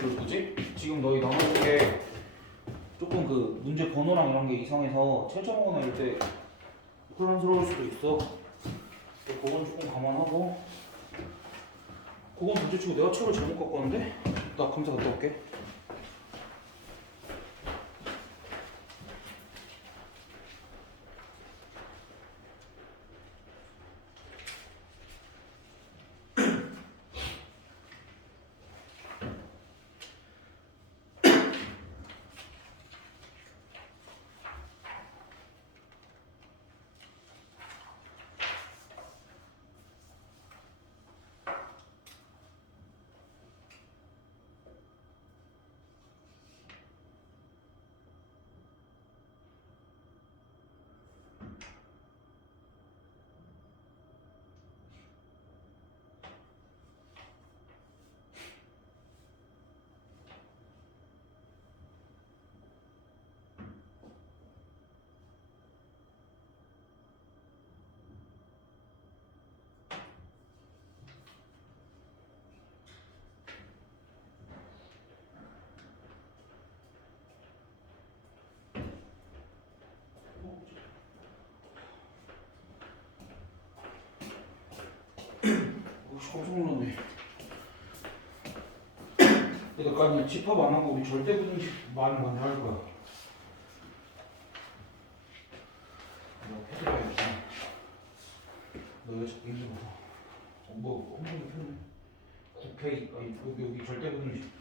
그 뭐지? 지금 너희 남은 게 조금 그 문제 번호랑 이런 게 이상해서 채점하거나 이럴 때 혼란스러울 수도 있어. 그건 조금 감안하고. 그건 문제치고 내가 책을 잘못 갖고 왔는데? 나 검사 갔다 올게. 깜짝 놀랐네. 그러니까 집합 안 하고 우리 절대 부등식 많이 먼저 할 거야. 내가 패드려야지. 너 왜 자꾸 힘들어? 뭐 엉덩이 펴네. 국회 아니 여기 절대 부등식.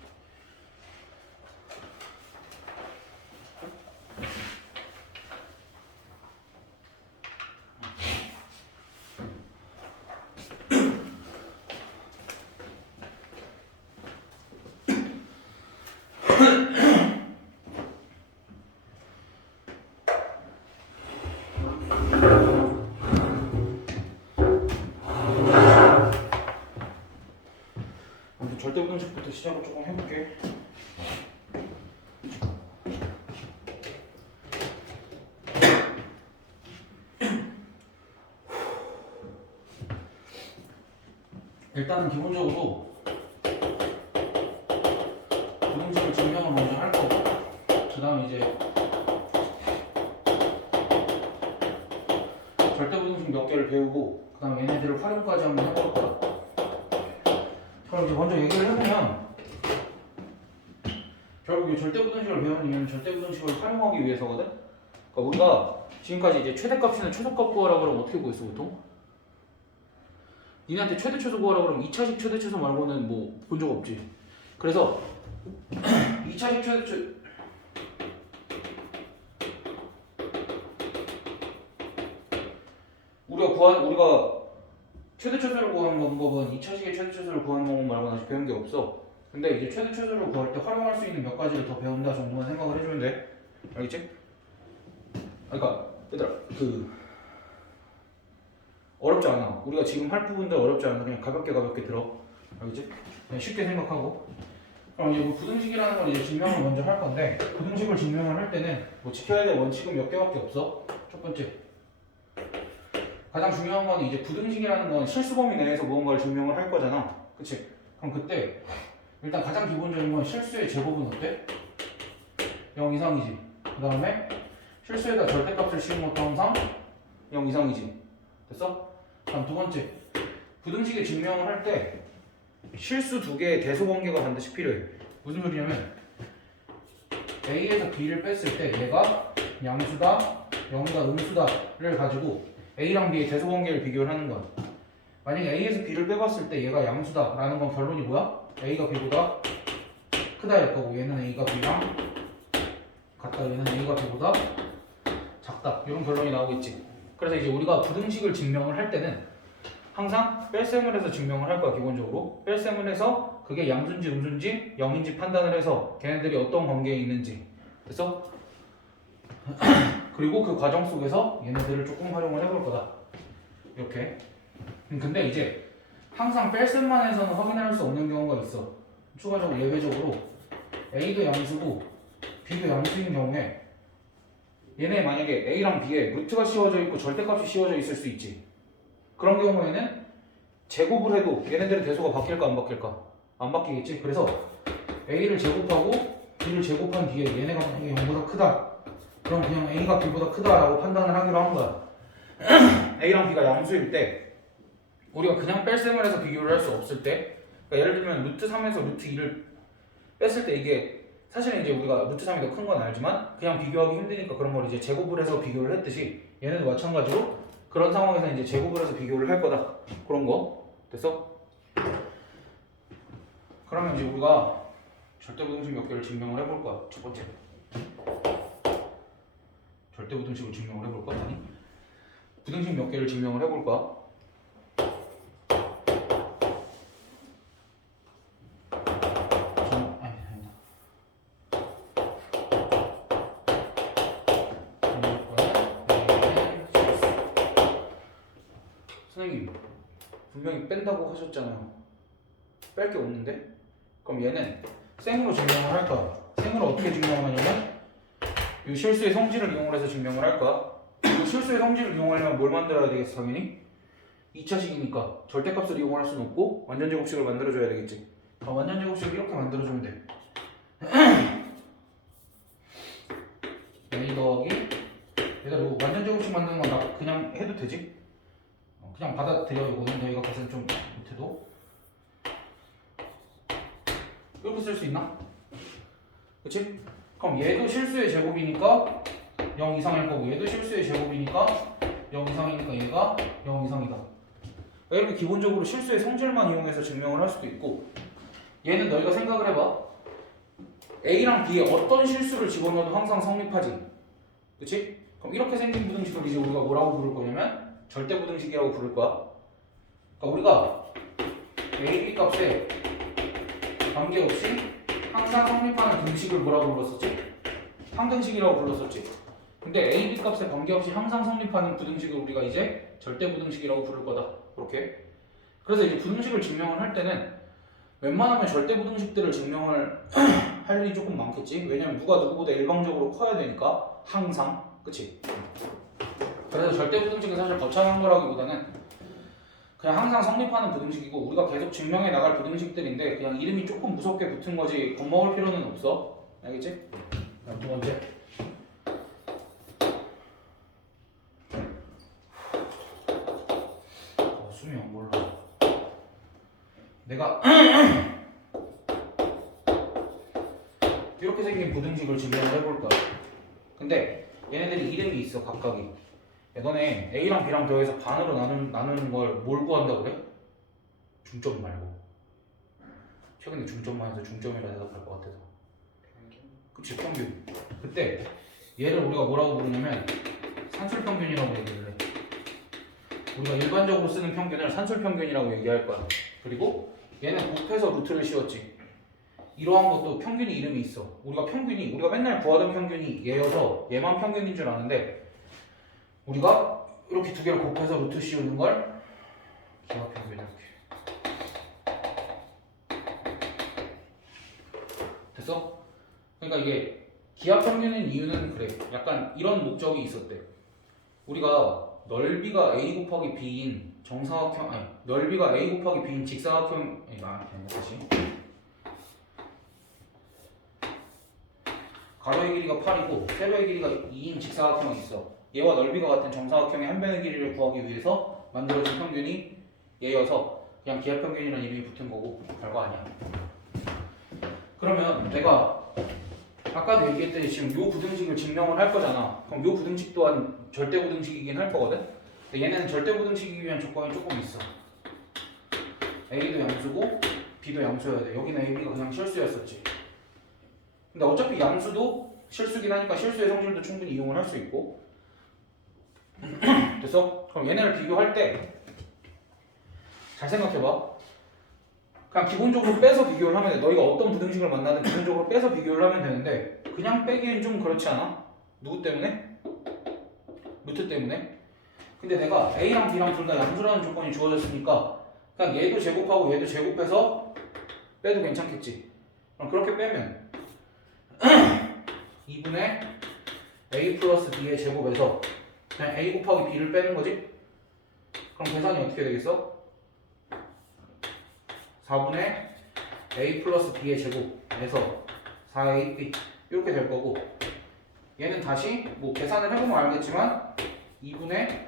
절대 부등식부터 시작을 조금 해볼게. 일단은 기본적으로 부등식을 증명을 먼저 할 거고, 그 다음에 이제 절대 부등식 몇 개를 배우고, 그 다음에 얘네들을 활용까지 한번 해볼 거야. 그럼 이제 먼저 얘기를 해보면, 결국 이 절대 부등식을 배우는 이유는 절대 부등식을 활용하기 위해서거든. 그러니까 우리가 지금까지 이제 최대값이나 최소값 구하라 그러면 어떻게 구했어 보통? 니네한테 최대 최소 구하라 그러면 2차식 최대 최소 말고는 뭐 본 적 없지. 그래서 2차식 최대 최소 우리가 최대 최소를 구하는 방법은 2차식의 최대 최소를 구하는 방법 말고는 아직 배운 게 없어. 근데 이제 최대 최소를 구할 때 활용할 수 있는 몇 가지를 더 배운다 정도만 생각을 해주면 돼. 알겠지? 그러니까 얘들아 어렵지 않아. 우리가 지금 할 부분들 어렵지 않아. 그냥 가볍게 들어. 알겠지? 그냥 쉽게 생각하고. 그럼 이제 뭐 부등식이라는 걸 이제 증명을 먼저 할 건데, 부등식을 증명을 할 때는 뭐 지켜야 될 원칙은 몇 개밖에 없어. 첫 번째, 가장 중요한 건 이제 부등식이라는 건 실수 범위 내에서 무언가를 증명을 할 거잖아. 그치? 그럼 그때 일단 가장 기본적인 건 실수의 제곱은 어때? 0 이상이지. 그 다음에 실수에다 절대값을 씌운 것도 항상 0 이상이지. 됐어? 다음 두 번째, 부등식의 증명을 할 때 실수 두 개의 대소 관계가 반드시 필요해. 무슨 소리냐면 A에서 B를 뺐을 때 얘가 양수다, 0이다, 음수다를 가지고 A랑 B의 대소 관계를 비교를 하는 거야. 만약에 A에서 B를 빼봤을 때 얘가 양수다라는 건 결론이 뭐야? A가 B보다 크다일 거고, 얘는 A가 B랑 같다, 얘는 A가 B보다 작다, 이런 결론이 나오겠지. 그래서 이제 우리가 부등식을 증명을 할 때는 항상 뺄셈을 해서 증명을 할 거야. 기본적으로 뺄셈을 해서 그게 양수인지 음수인지 0인지 판단을 해서 걔네들이 어떤 관계에 있는지. 됐어? 그리고 그 과정 속에서 얘네들을 조금 활용을 해볼 거다. 이렇게. 근데 이제 항상 뺄셈만 해서는 확인할 수 없는 경우가 있어. 추가적으로 예외적으로 A도 양수고 B도 양수인 경우에 얘네 만약에 A랑 B에 루트가 씌워져 있고 절대값이 씌워져 있을 수 있지. 그런 경우에는 제곱을 해도 얘네들의 대소가 바뀔까 안 바뀔까? 안 바뀌겠지. 그래서 A를 제곱하고 B를 제곱한 뒤에 얘네가 만약에 0보다 크다. 그럼 그냥 A가 B보다 크다라고 판단을 하기로 한 거야. A랑 B가 양수일 때 우리가 그냥 뺄셈을 해서 비교를 할 수 없을 때, 그러니까 예를 들면 루트 3에서 루트 2를 뺐을 때 이게 사실은 이제 우리가 루트 3이 더 큰 건 알지만 그냥 비교하기 힘드니까 그런 걸 이제 제곱을 해서 비교를 했듯이 얘네도 마찬가지로 그런 상황에서 이제 제곱을 해서 비교를 할 거다. 그런 거 됐어? 그러면 이제 우리가 절대부등식 몇 개를 증명을 해볼 거야. 첫 번째 절대부등식을 증명을 해볼 거야. 아니 부등식 몇 개를 증명을 해볼 거야. 선생님 분명히 뺀다고 하셨잖아요. 뺄 게 없는데? 그럼 얘는 생으로 증명을 할 거야. 생으로 어떻게 증명을 하냐면 이 실수의 성질을 이용을 해서 증명을 할 거야. 이 실수의 성질을 이용하려면 뭘 만들어야 되겠어 당연히? 2차식이니까 절대값을 이용할 수는 없고 완전제곱식을 만들어줘야 되겠지. 완전제곱식을 이렇게 만들어주면 돼. A 더하기 얘들아 이거 완전제곱식 만드는 건 나 그냥 해도 되지? 그냥 받아들여. 이거는 너희가 가슴 좀 못해도 이렇게 쓸 수 있나? 그치? 그럼 얘도 실수의 제곱이니까 0 이상일 거고 얘도 실수의 제곱이니까 0 이상이니까 얘가 0 이상이다. 이렇게 기본적으로 실수의 성질만 이용해서 증명을 할 수도 있고, 얘는 너희가 생각을 해봐. A랑 B에 어떤 실수를 집어넣어도 항상 성립하지. 그치? 그럼 이렇게 생긴 부등식을 이제 우리가 뭐라고 부를 거냐면 절대부등식이라고 부를 거야. 그러니까 우리가 A, B 값에 관계없이 항상 성립하는 등식을 뭐라고 불렀었지? 항등식이라고 불렀었지. 근데 A, B 값에 관계없이 항상 성립하는 부등식을 우리가 이제 절대부등식이라고 부를 거다. 그렇게. 그래서 이제 부등식을 증명을 할 때는 웬만하면 절대부등식들을 증명을 할 일이 조금 많겠지. 왜냐면 누가 누구보다 일방적으로 커야 되니까 항상. 그치? 그래서 절대부등식은 사실 거창한 거라기보다는 그냥 항상 성립하는 부등식이고 우리가 계속 증명해 나갈 부등식들인데 그냥 이름이 조금 무섭게 붙은 거지 겁먹을 필요는 없어. 알겠지? 두 번째. 숨이 안 몰라. 내가 이렇게 생긴 부등식을 증명을 해볼 거야. 근데 얘네들이 이름이 있어 각각이. 야, 너네 A랑 B랑 더해서 반으로 나누는 걸 뭘 구한다고 그래? 중점 말고. 최근에 중점만 해서 중점이라 대답할 것 같아서. 그치, 평균. 그때 얘를 우리가 뭐라고 부르냐면 산술평균이라고 얘기를 해. 우리가 일반적으로 쓰는 평균을 산술평균이라고 얘기할 거야. 그리고 얘는 곱해서 루트를 씌웠지. 이러한 것도 평균이 이름이 있어. 우리가 맨날 구하던 평균이 얘여서 얘만 평균인 줄 아는데 우리가 이렇게 두 개를 곱해서 루트 씌우는 걸 기하평균 이렇게. 됐어? 그러니까 이게 기하평균인 이유는 그래. 약간 이런 목적이 있었대. 우리가 넓이가 a 곱하기 b인 정사각형, 아니 넓이가 a 곱하기 b인 직사각형, 다시. 가로의 길이가 8이고 세로의 길이가 2인 직사각형이 있어. 얘와 넓이가 같은 정사각형의 한 변의 길이를 구하기 위해서 만들어진 평균이 얘여서 그냥 기하평균이라는 이름이 붙은 거고 별거 아니야. 그러면 내가 아까도 얘기했듯이 지금 요 부등식을 증명을 할 거잖아. 그럼 요 부등식 또한 절대부등식이긴 할 거거든. 근데 얘네는 절대부등식이기 위한 조건이 조금 있어. A도 양수고 B도 양수여야 돼. 여기는 A, B가 그냥 실수였었지. 근데 어차피 양수도 실수긴 하니까 실수의 성질도 충분히 이용을 할 수 있고. 됐어? 그럼 얘네를 비교할 때 잘 생각해봐. 그냥 기본적으로 빼서 비교를 하면 돼. 너희가 어떤 부등식을 만나든 기본적으로 빼서 비교를 하면 되는데 그냥 빼기엔 좀 그렇지 않아? 누구 때문에? 루트 때문에? 근데 내가 A랑 B랑 둘 다 양수라는 조건이 주어졌으니까 그냥 얘도 제곱하고 얘도 제곱해서 빼도 괜찮겠지. 그럼 그렇게 빼면 2분의 A 플러스 B의 제곱에서 그냥 A 곱하기 B를 빼는 거지? 그럼 계산이 어떻게 되겠어? 4분의 a 플러스 b의 제곱에서 4ab 이렇게 될 거고, 얘는 다시 뭐 계산을 해보면 알겠지만 2분의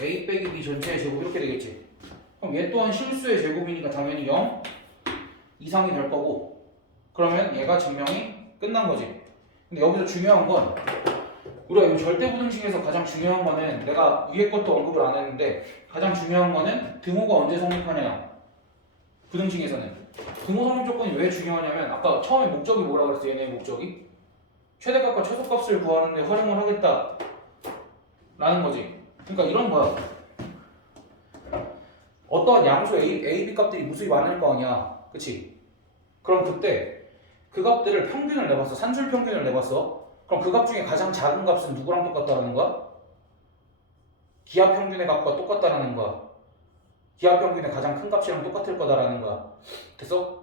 a 빼기 b 전체의 제곱 이렇게 되겠지. 그럼 얘 또한 실수의 제곱이니까 당연히 0 이상이 될 거고, 그러면 얘가 증명이 끝난 거지. 근데 여기서 중요한 건, 우리가 이 절대부등식에서 가장 중요한 거는, 내가 위에 것도 언급을 안 했는데 가장 중요한 거는 등호가 언제 성립하냐. 부등식에서는 등호 성립 조건이 왜 중요하냐면, 아까 처음에 목적이 뭐라 그랬어? 얘네의 목적이 최대값과 최소값을 구하는 데 활용을 하겠다 라는 거지. 그러니까 이런 거야. 어떠한 양수 A, B 값들이 무수히 많을 거 아니야, 그치? 그럼 그때 그 값들을 평균을 내봤어. 산술 평균을 내봤어. 그럼 그 값 중에 가장 작은 값은 누구랑 똑같다라는 거야? 기하 평균의 값과 똑같다라는 거야. 기하 평균의 가장 큰 값이랑 똑같을 거다라는 거야. 됐어?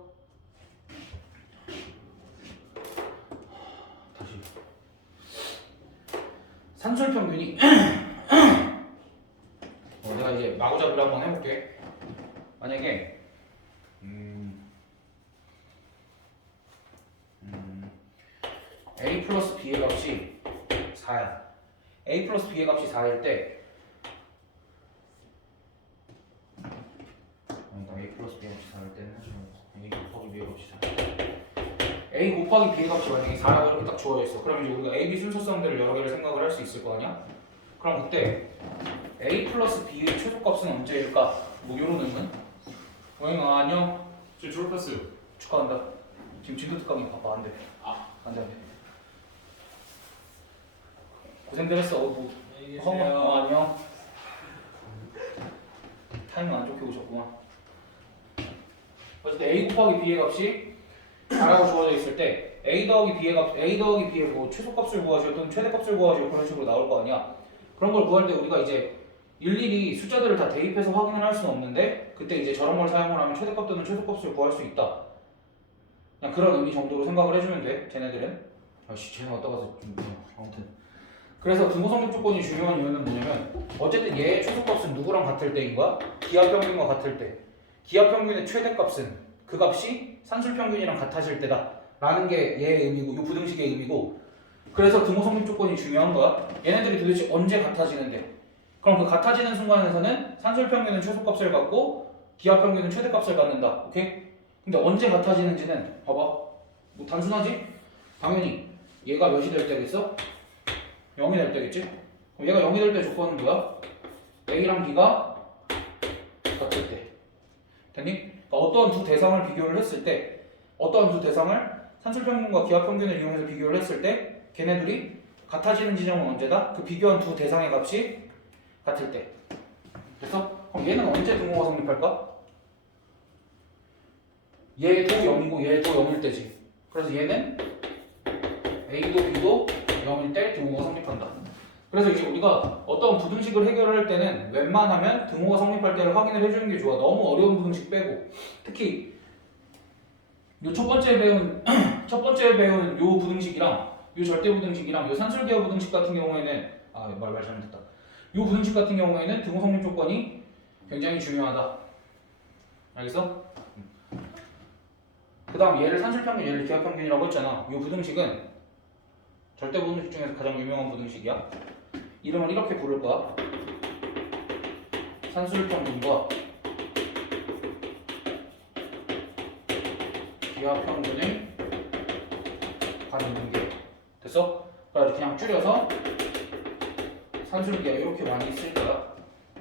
다시. 산술 평균이 내가 이제 마구잡이를 한번 해볼게. 만약에 a 플러스 b의 값이 4야. a 플러스 b의 값이 4일 때, a 플러스 b의 값이 4일 때는 a 곱하기 b의 값이 4. a 곱하기 b의 값이 만약에 4라고 이렇게 딱 주어져 있어. 그럼 이제 우리가 a, b 순서성들을 여러 개를 생각을 할 수 있을 거 아니야? 그럼 그때 a 플러스 b의 최소값은 언제일까? 뭐 요런 의문? 오영아 안녕. 지금 졸업했어요. 축하한다. 지금 진도 특강이 바빠. 안 돼. 안 돼. 고생들 했어. 뭐. 안녕. 타이밍 안 좋게 오셨구만. 어쨌든 a 곱하기 b의 값이 4라고 주어져 있을 때 a 더하기 b의 뭐 최소값을 구하시오 또는 최대값을 구하시오 그런 식으로 나올 거 아니야. 그런 걸 구할 때 우리가 이제 일일이 숫자들을 다 대입해서 확인을 할 수는 없는데, 그때 이제 저런 걸 사용을 하면 최대값 또는 최소값을 구할 수 있다. 그냥 그런 의미 정도로 생각을 해주면 돼. 쟤네들은. 아씨, 쟤네 왔다 가서 좀 아무튼. 그래서 등호 성립 조건이 중요한 이유는 뭐냐면, 어쨌든 얘의 최소값은 누구랑 같을 때인 거야? 기하평균과 같을 때. 기하평균의 최대값은 그 값이 산술평균이랑 같아질 때다 라는 게 얘의 의미고, 이 부등식의 의미고, 그래서 등호 성립 조건이 중요한 거야. 얘네들이 도대체 언제 같아지는데, 그럼 그 같아지는 순간에서는 산술평균은 최소값을 갖고 기하평균은 최대값을 갖는다. 오케이? 근데 언제 같아지는지는 봐봐. 뭐 단순하지? 당연히 얘가 몇이 될 때겠어? 0이 될 때겠지? 그럼 얘가 0이 될 때 조건은 뭐야? A랑 B가 같을 때. 됐니? 그러니까 어떠한 두 대상을 비교를 했을 때, 어떠한 두 대상을 산술평균과 기하평균을 이용해서 비교를 했을 때 걔네들이 같아지는 지점은 언제다? 그 비교한 두 대상의 값이 같을 때. 됐어? 그럼 얘는 언제 등호가 성립할까? 얘도 0이고 얘도 0일 때지. 그래서 얘는 A도 B도 0일 때 등호가 성립한다. 그래서 이제 우리가 어떤 부등식을 해결할 때는 웬만하면 등호가 성립할 때를 확인을 해주는 게 좋아. 너무 어려운 부등식 빼고. 특히 요 첫 번째 배운 요 부등식이랑 요 절대 부등식이랑 요 산술기하 부등식 같은 경우에는 말 잘못했다. 요 부등식 같은 경우에는 등호 성립 조건이 굉장히 중요하다. 알겠어? 그 다음 얘를 산술평균, 얘를 기하평균이라고 했잖아. 이 부등식은 절대 부등식 중에서 가장 유명한 부등식이야. 이름을 이렇게 부를 거야. 산술평균과 기하평균의 관계. 됐어? 그래서 그냥 줄여서 산술기하 이렇게 많이 쓸 거야.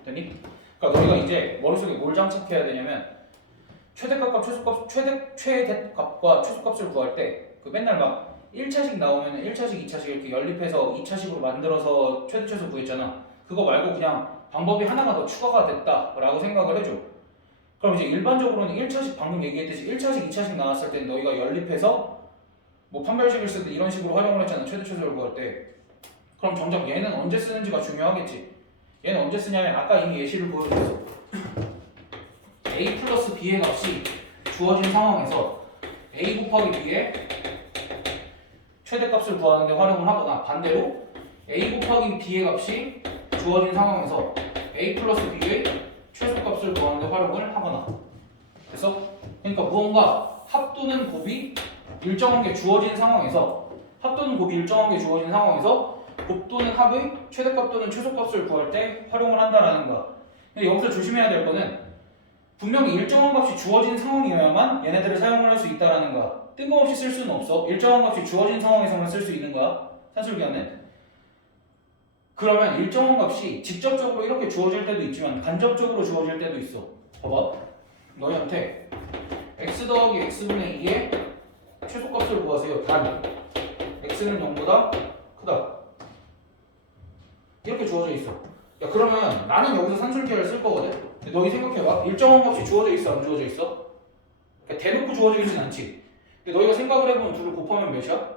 됐니? 그러니까 너희가 이제 머릿속에 뭘 장착해야 되냐면, 최대값과 최소값을 구할 때 그 맨날 막 1차식 나오면 1차식, 2차식 이렇게 연립해서 2차식으로 만들어서 최대 최소 구했잖아. 그거 말고 그냥 방법이 하나가 더 추가가 됐다라고 생각을 해줘. 그럼 이제 일반적으로는 1차식 방금 얘기했듯이 1차식, 2차식 나왔을 때 너희가 연립해서 뭐 판별식을 쓰든 이런 식으로 활용을 했잖아. 최대 최소를 구할 때. 그럼 정작 얘는 언제 쓰는지가 중요하겠지. 얘는 언제 쓰냐면 아까 이미 예시를 보여줬어. a 플러스 b의 값이 주어진 상황에서 a 곱하기 b의 최대값을 구하는 데 활용을 하거나, 반대로 a 곱하기 b의 값이 주어진 상황에서 a 플러스 b의 최소값을 구하는 데 활용을 하거나. 됐어? 그러니까 무언가 합 또는 곱이 일정한 게 주어진 상황에서 곱 또는 합의 최대값 또는 최소값을 구할 때 활용을 한다라는 거야. 근데 여기서 조심해야 될 거는 분명히 일정한 값이 주어진 상황이어야만 얘네들을 사용을 할 수 있다라는 거야. 뜬금없이 쓸 수는 없어. 일정한 값이 주어진 상황에서만 쓸 수 있는 거야. 산술기하는. 그러면 일정한 값이 직접적으로 이렇게 주어질 때도 있지만 간접적으로 주어질 때도 있어. 봐봐. 너희한테 x 더하기 x분의 2의 최소값을 구하세요. 단 x는 0보다 크다. 이렇게 주어져 있어. 야 그러면 나는 여기서 산술기하를 쓸 거거든. 근데 너희 생각해봐. 일정한 값이 주어져 있어 안 주어져 있어? 그러니까 대놓고 주어져 있진 않지. 근데 너희가 생각을 해보면 둘을 곱하면 몇이야?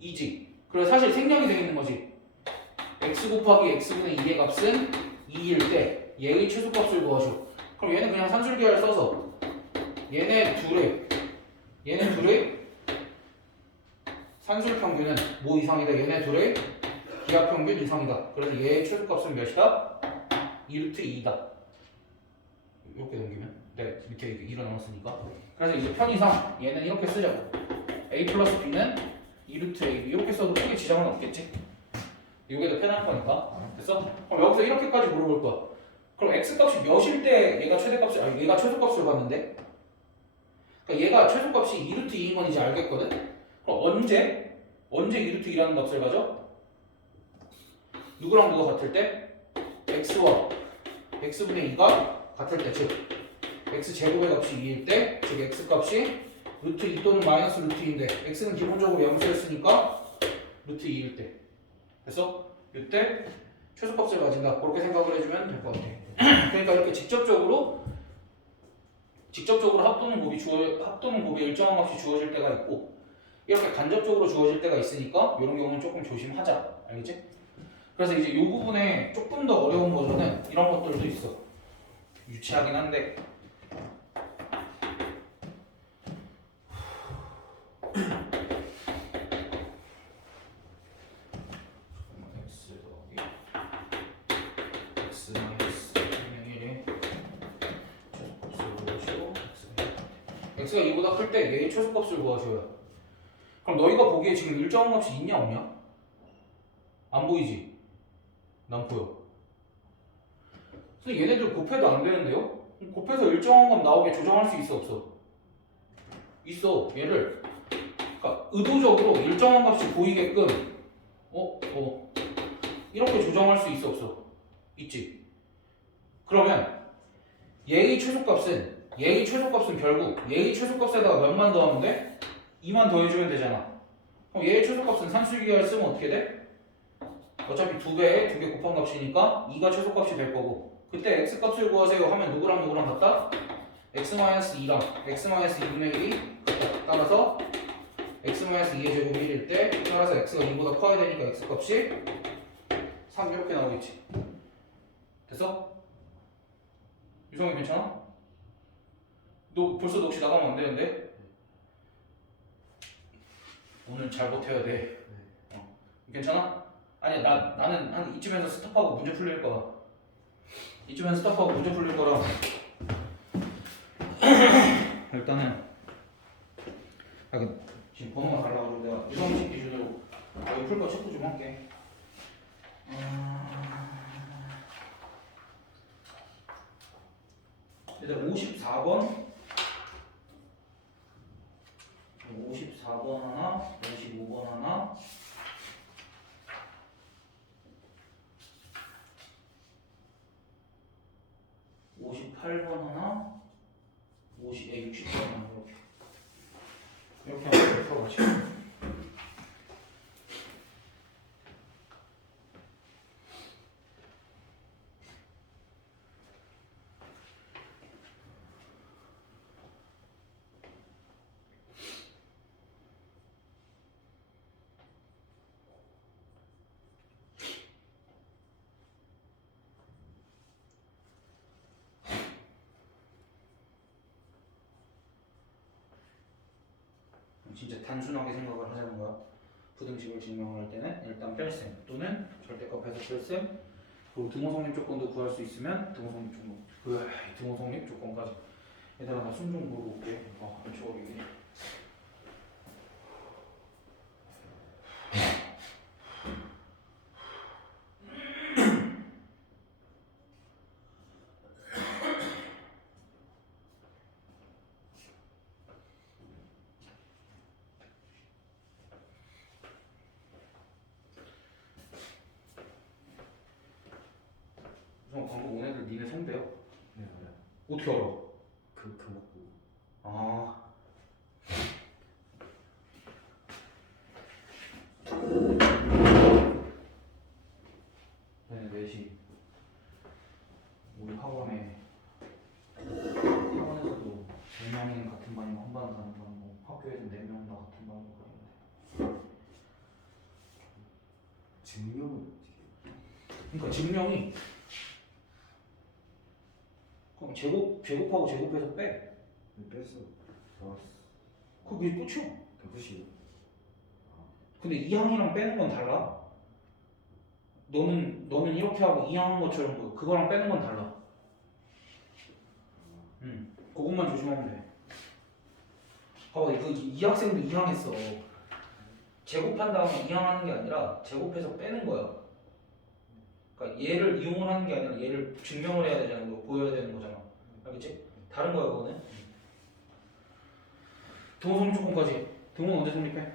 2지. 그래서 사실 생략이 되어 있는 거지. x 곱하기 x분의 2의 값은 2일 때 얘의 최소값을 구하시오. 그럼 얘는 그냥 산술기하를 써서 얘네 둘의 산술평균은 뭐 이상이다? 얘네 둘의 기하평균 이상이다. 그래서 얘의 최소값은 몇이다? 2루트 2이다. 이렇게 넘기면 네, 밑에 이렇게 2로 나눴으니까. 그래서 이제 편의상 얘는 이렇게 쓰자고. a 플러스 b는 2루트 a 이렇게 써도 크게 지장은 없겠지? 이게 더 편할 거니까. 됐어? 그럼 여기서 이렇게까지 물어볼 거야. 그럼 x값이 몇일 때 얘가 얘가 최소값을 봤는데? 그러니까 얘가 최소값이 2루트 2인 건 이제 알겠거든? 그럼 언제 2루트 2라는 값을 가져? 누구랑 누가 같을 때? x와 x분의 2가 같을 때, 즉 x제곱의 값이 2일 때, 즉 x값이 루트 2 또는 마이너스 루트 2인데 x는 기본적으로 0수였으니까 루트 2일 때. 됐어? 이때 최소값을 가진다. 그렇게 생각을 해주면 될 것 같아. 그러니까 이렇게 직접적으로 합 또는 곱이 일정한 값이 주어질 때가 있고 이렇게 간접적으로 주어질 때가 있으니까 이런 경우는 조금 조심하자. 알겠지? 그래서 이제 이 부분에 조금 더 어려운 버전은 이런 것들도 있어. 유치하긴 한데 x가 2보다 클 때 얘의 최소값을 구하셔요. 그럼 너희가 보기에 지금 일정한 값이 있냐 없냐? 안 보이지? 난 보여. 근데 얘네들 곱해도 안 되는데요? 곱해서 일정한 값 나오게 조정할 수 있어 없어? 있어. 얘를 그러니까 의도적으로 일정한 값이 보이게끔 이렇게 조정할 수 있어 없어? 있지. 그러면 얘의 최소값은 결국 얘의 최소값에다가 몇만 더하면 돼? 2만 더해주면 되잖아. 그럼 얘의 최소값은 산술기하를 쓰면 어떻게 돼? 어차피 2배 곱한 값이니까 2가 최소값이 될 거고 그때 x값을 구하세요 하면 누구랑 같다? x-2랑 x-2분의 1이 같다. 따라서 x-2의 제곱이 1일 때 따라서 x가 2보다 커야 되니까 x값이 3 이렇게 나오겠지. 됐어? 유성이 괜찮아? 너 벌써 넋이 나가면 안 되는데? 오늘 잘 버텨야 돼. 괜찮아? 아니 나는 한 이쯤에서 스톱하고 문제 풀릴 거야. 이쯤에서 스톱하고 문제 풀릴 거라. 일단은 지금 번호가 달라가지고 내가 유성식 기준으로 이거 풀 거 체크 좀 할게. 일단 54번 하나, 55번 하나, 58번 하나, 60번 하나 이렇게 한번 풀어가지고. 진짜 단순하게 생각을 하자는 거야. 부등식을 증명할 때는 일단 뺄셈 또는 절대값에서 뺄셈 그리고 등호성립 조건도 구할 수 있으면 등호성립 조건까지 얘들아 나 숨 좀 고르고 올게. 안 추워 이게. 방금 온 애들 니네 선배야? 네, 알아요. 어떻게 알아? 그 먹고. 아. 네, 4시. 우리 학원에 학원에서도 4명이 같은 반이고 한 반 가는 반이고 학교에서 4명 다 같은 반이고 그러는데. 증명은 그러니까 증명이 그럼 제곱하고 제곱해서 빼. 어떻게 뺐어? 나왔어. 그게 끝이야. 100시. 근데 2항이랑 빼는 건 달라. 너는 이렇게 하고 2항 한 것처럼 그거랑 빼는 건 달라. 그것만 조심하면 돼. 봐봐, 이거 이 학생도 2항 했어. 제곱한 다음에 2항 하는 게 아니라 제곱해서 빼는 거야. 그러니까 얘를 이용을 하는 게 아니라 얘를 증명을 해야 되잖아. 이거 보여야 되는 거잖아. 알겠지? 다른 거야 그거는. 등호 성립 조건까지. 등호는 언제 성립해?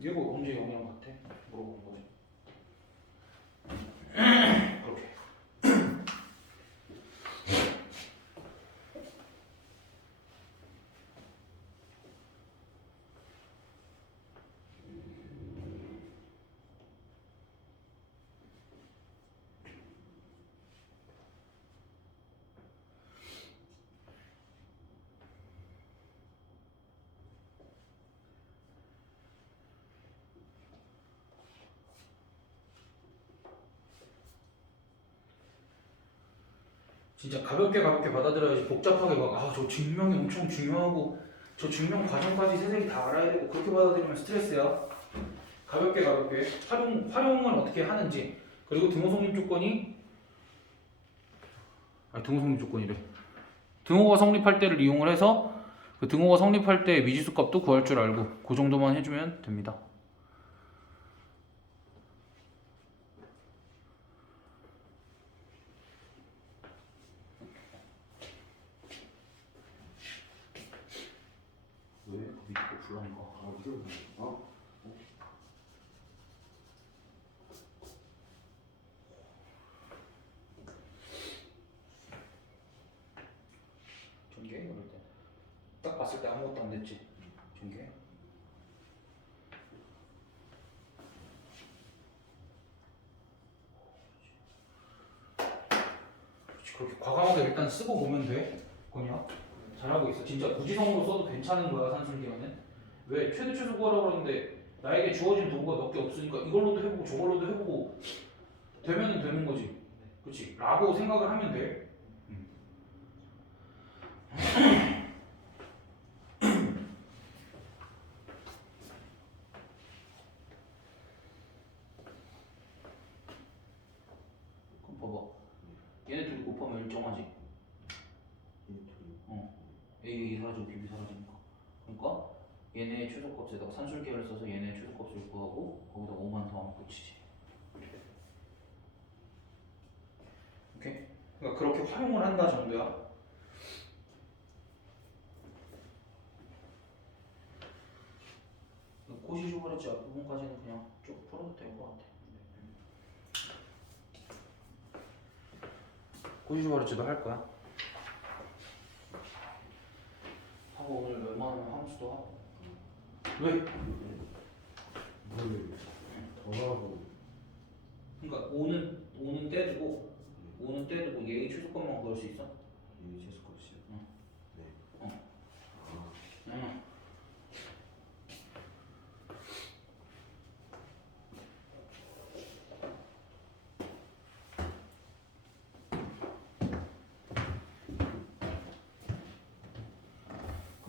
얘가 언제 0이랑 같아? 물어보는 거지. 그렇게. 진짜 가볍게 받아들여야지 복잡하게 막 저 증명이 엄청 중요하고 저 증명 과정까지 세상이 다 알아야 되고 그렇게 받아들이면 스트레스야. 가볍게 활용을 어떻게 하는지 그리고 등호 성립 조건이 등호 성립 조건이래. 등호가 성립할 때를 이용을 해서 그 등호가 성립할 때 미지수 값도 구할 줄 알고 그 정도만 해주면 됩니다. 왜? 그 밑에 거 불안가? 어? 전개? 그럴 때. 딱 봤을 때 아무것도 안 됐지? 전개? 그렇게 과감하게 일단 쓰고 보면 돼. 거냐? 잘하고 있어. 진짜 무지성으로 써도 괜찮은 거야 산술기하는. 왜 최대 구하라고 그러는데 나에게 주어진 도구가 몇 개 없으니까 이걸로도 해보고 저걸로도 해보고 되면은 되는 거지. 그렇지? 라고 생각을 하면 돼. 그럼 봐봐. 얘네 둘이 곱하면 일정하지. A 사라지고 B 사라지니까. 그러니까 얘네의 최소값에다가 산술계를 써서 얘네의 최소값을 구하고 거기다 5만 더하면 끝이지. 오케이? 그러니까 그렇게 활용을 한다 정도야. 고시 주버렸지 앞부분까지는 그냥 쭉 풀어도 될 것 같아. 고시 주버렸지도 할 거야. 하고 오늘 웬만하면 함수도 하고. 왜? 뭘 더하고. 그러니까 5는 떼두고 5는 떼두고 얘의 최소값만 구할 수 있어? 이 최소값이요? 응. 네. 응.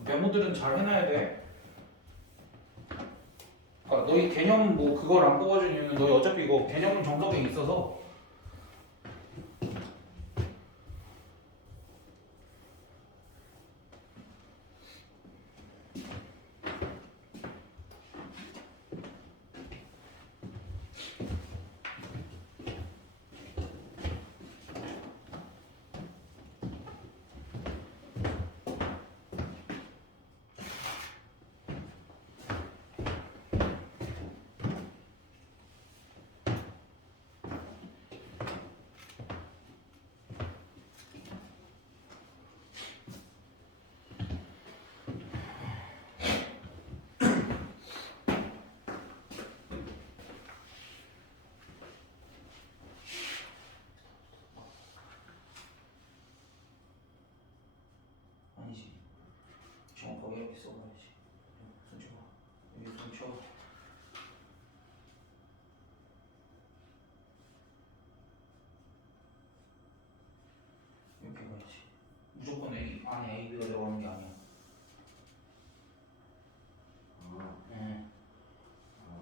메모들은 잘 해놔야 돼. 그러니까 너희 개념 뭐 그걸 안 뽑아준 이유는 너희 어차피 이거 개념은 정석에 있어서 무조건 A 안에 A, B가 들어가는 게 아니야. 아, 예. 아,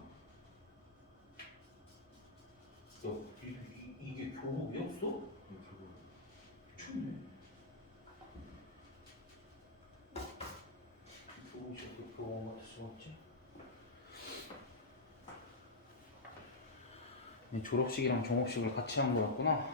야, 이게 교복이었어? 이거 미쳤네. 교복이 저렇게 교복 같을 수가 없지? 졸업식이랑 종업식을 같이 한 거였구나.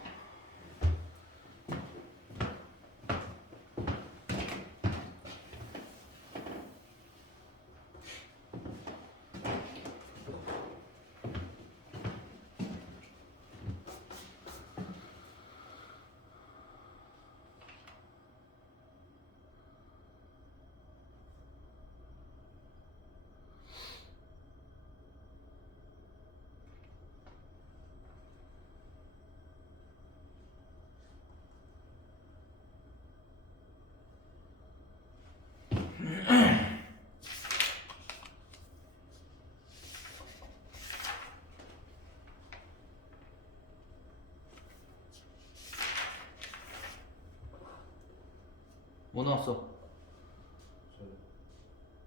뭐 나왔어? 저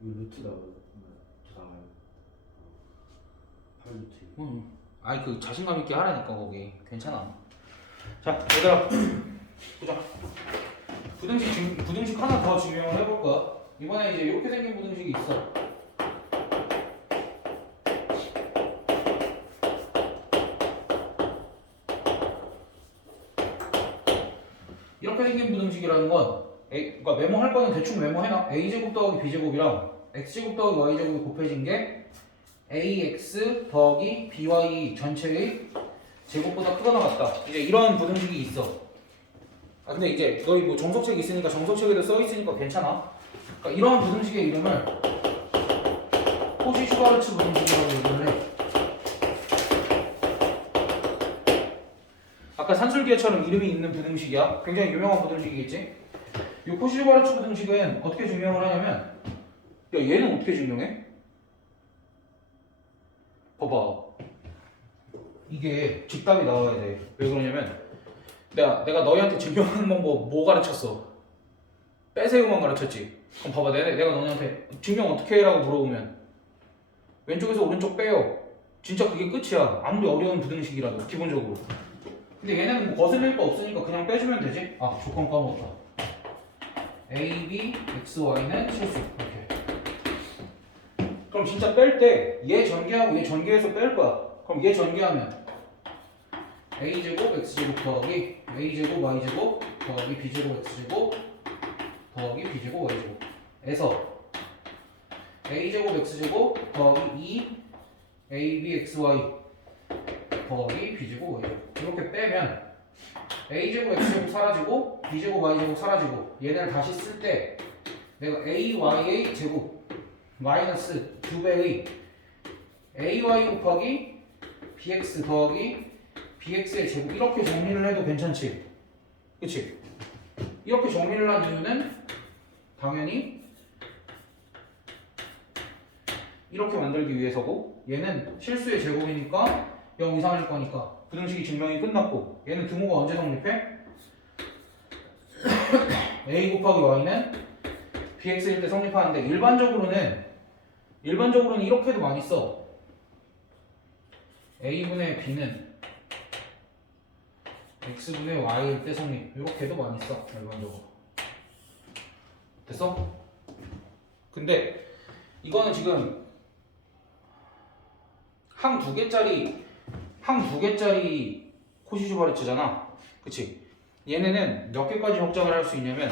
이거 루트 나와요. 나와요. 8루트. 응. 아니 그 자신감 있게 하라니까 거기 괜찮아. 자 얘들아 보자. 부등식 하나 더 증명을 해볼까? 이번에 이제 이렇게 생긴 부등식이 있어. 이렇게 생긴 부등식이라는 건 그러니까 메모할 거는 대충 메모해놔. a제곱 더하기 b제곱이랑 x제곱 더하기 y제곱이 곱해진 게 ax 더하기 by 전체의 제곱보다 크거나 같다. 이제 이런 부등식이 있어. 아 근데 이제 너희 뭐 정석책이 있으니까 정석책에도 써 있으니까 괜찮아. 그러니까 이런 부등식의 이름을 코시-슈바르츠 부등식이라고 얘기를 해. 아까 산술기계처럼 이름이 있는 부등식이야. 굉장히 유명한 부등식이겠지. 이 코시-슈바르츠 부등식은 어떻게 증명을 하냐면, 야 얘는 어떻게 증명해? 봐봐. 이게 직답이 나와야 돼. 왜 그러냐면 내가 너희한테 증명하는 방법 뭐 가르쳤어? 빼세요만 가르쳤지. 그럼 봐봐 내가 너희한테 증명 어떻게 해라고 물어보면 왼쪽에서 오른쪽 빼요. 진짜 그게 끝이야. 아무리 어려운 부등식이라도 기본적으로. 근데 얘네는 뭐 거슬릴 거 없으니까 그냥 빼주면 되지. 아 조건 까먹었다. A, B, X, Y는 실수. 이렇게. 그럼 진짜 뺄 때 얘 전개하고 얘 전개해서 뺄 거야. 그럼 얘 전개하면 a제곱 x제곱 더하기 a제곱 y제곱 더하기 b제곱 x제곱 더하기 b제곱 y제곱 에서 a제곱 x제곱 더하기 2abxy 더하기 b제곱 y제곱 이렇게 빼면 a제곱 x제곱 사라지고 b제곱 y제곱 사라지고 얘네를 다시 쓸 때 내가 ay의 제곱 마이너스 2배의 ay 곱하기 bx 더하기 bx의 제곱 이렇게 정리를 해도 괜찮지? 그치? 이렇게 정리를 한 이유는 당연히 이렇게 만들기 위해서고 얘는 실수의 제곱이니까 0 이상일 거니까 부등식이 증명이 끝났고 얘는 등호가 언제 성립해? a 곱하기 y는 bx일 때 성립하는데 일반적으로는 이렇게도 많이 써. a분의 b는 x분의 y일 때 성립. 이렇게도 많이 써. 일반적으로. 됐어? 근데 이거는 지금 항 두 개짜리 코시-슈바르츠잖아. 그치? 얘네는 몇 개까지 확장을 할 수 있냐면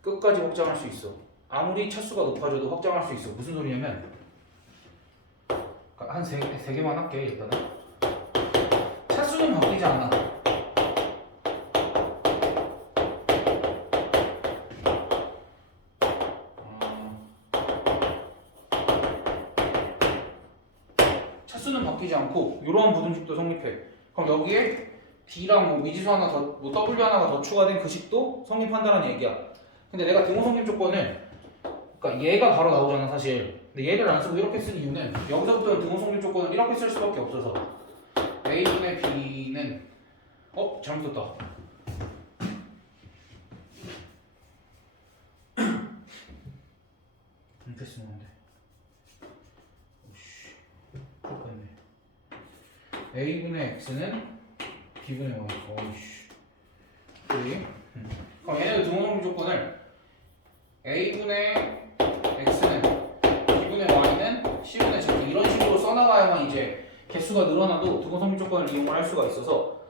끝까지 확장할 수 있어. 아무리 차수가 높아져도 확장할 수 있어. 무슨 소리냐면 한 세 개만 할게 일단은. 차수는 바뀌지 않아. 차수는 바뀌지 않고 이러한 부등식도 성립해. 그럼 여기에 D랑 뭐 미지수 하나 더, 뭐 W 하나가 더 추가된 그 식도 성립한다는 얘기야. 근데 내가 등호 성립 조건을 그러니까 얘가 바로 나오잖아 사실. 근데 얘를 안 쓰고 이렇게 쓴 이유는 여기서부터는 등호 성립 조건을 이렇게 쓸 수밖에 없어서 A분의 B는 잘못 썼다. 쓰면 돼. 오씨, 똑같네. a분의 x는 b분의 y. 어이씨. 그리. 그럼 얘네들 등호흡 조건을 a분의 x는 b분의 y는 c분의 z 이런 식으로 써나가야만 이제 개수가 늘어나도 등호성립 조건을 이용을 할 수가 있어서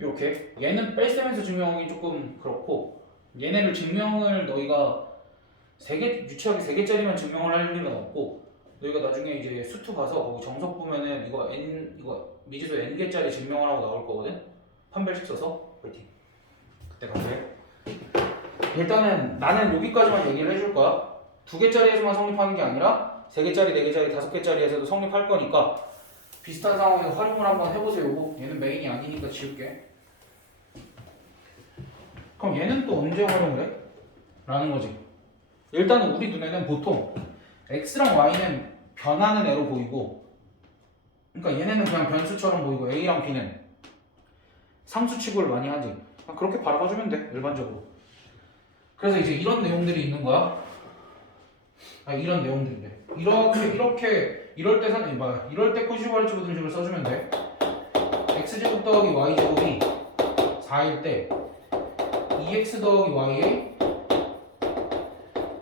이렇게 얘는 뺄셈에서 증명하기 조금 그렇고 얘네를 증명을 너희가 유치하게 3개짜리만 증명을 할 일은 없고 너희가 나중에 이제 수투 가서 거기 정석 보면은 이거 미지수 n개짜리 증명을 하고 나올 거거든. 판별식 써서 화이팅. 그때 가서 해. 일단은 나는 여기까지만 얘기를 해줄 거야. 2개짜리에서만 성립하는 게 아니라 3개짜리, 4개짜리, 5개짜리에서도 성립할 거니까 비슷한 상황에서 활용을 한번 해보세요. 얘는 메인이 아니니까 지울게. 그럼 얘는 또 언제 활용을 해? 라는 거지. 일단은 우리 눈에는 보통 x랑 y는 변하는 애로 보이고 그러니까 얘네는 그냥 변수처럼 보이고 a랑 b는 상수 취급을 많이 하지. 그렇게 바라봐주면 돼. 일반적으로. 그래서 이제 이런 내용들이 있는 거야. 이런 내용들인데 이럴 때 코시발츠 부등식을 써주면 돼. x제곱 더하기 y제곱이 4일 때 2x 더하기 y의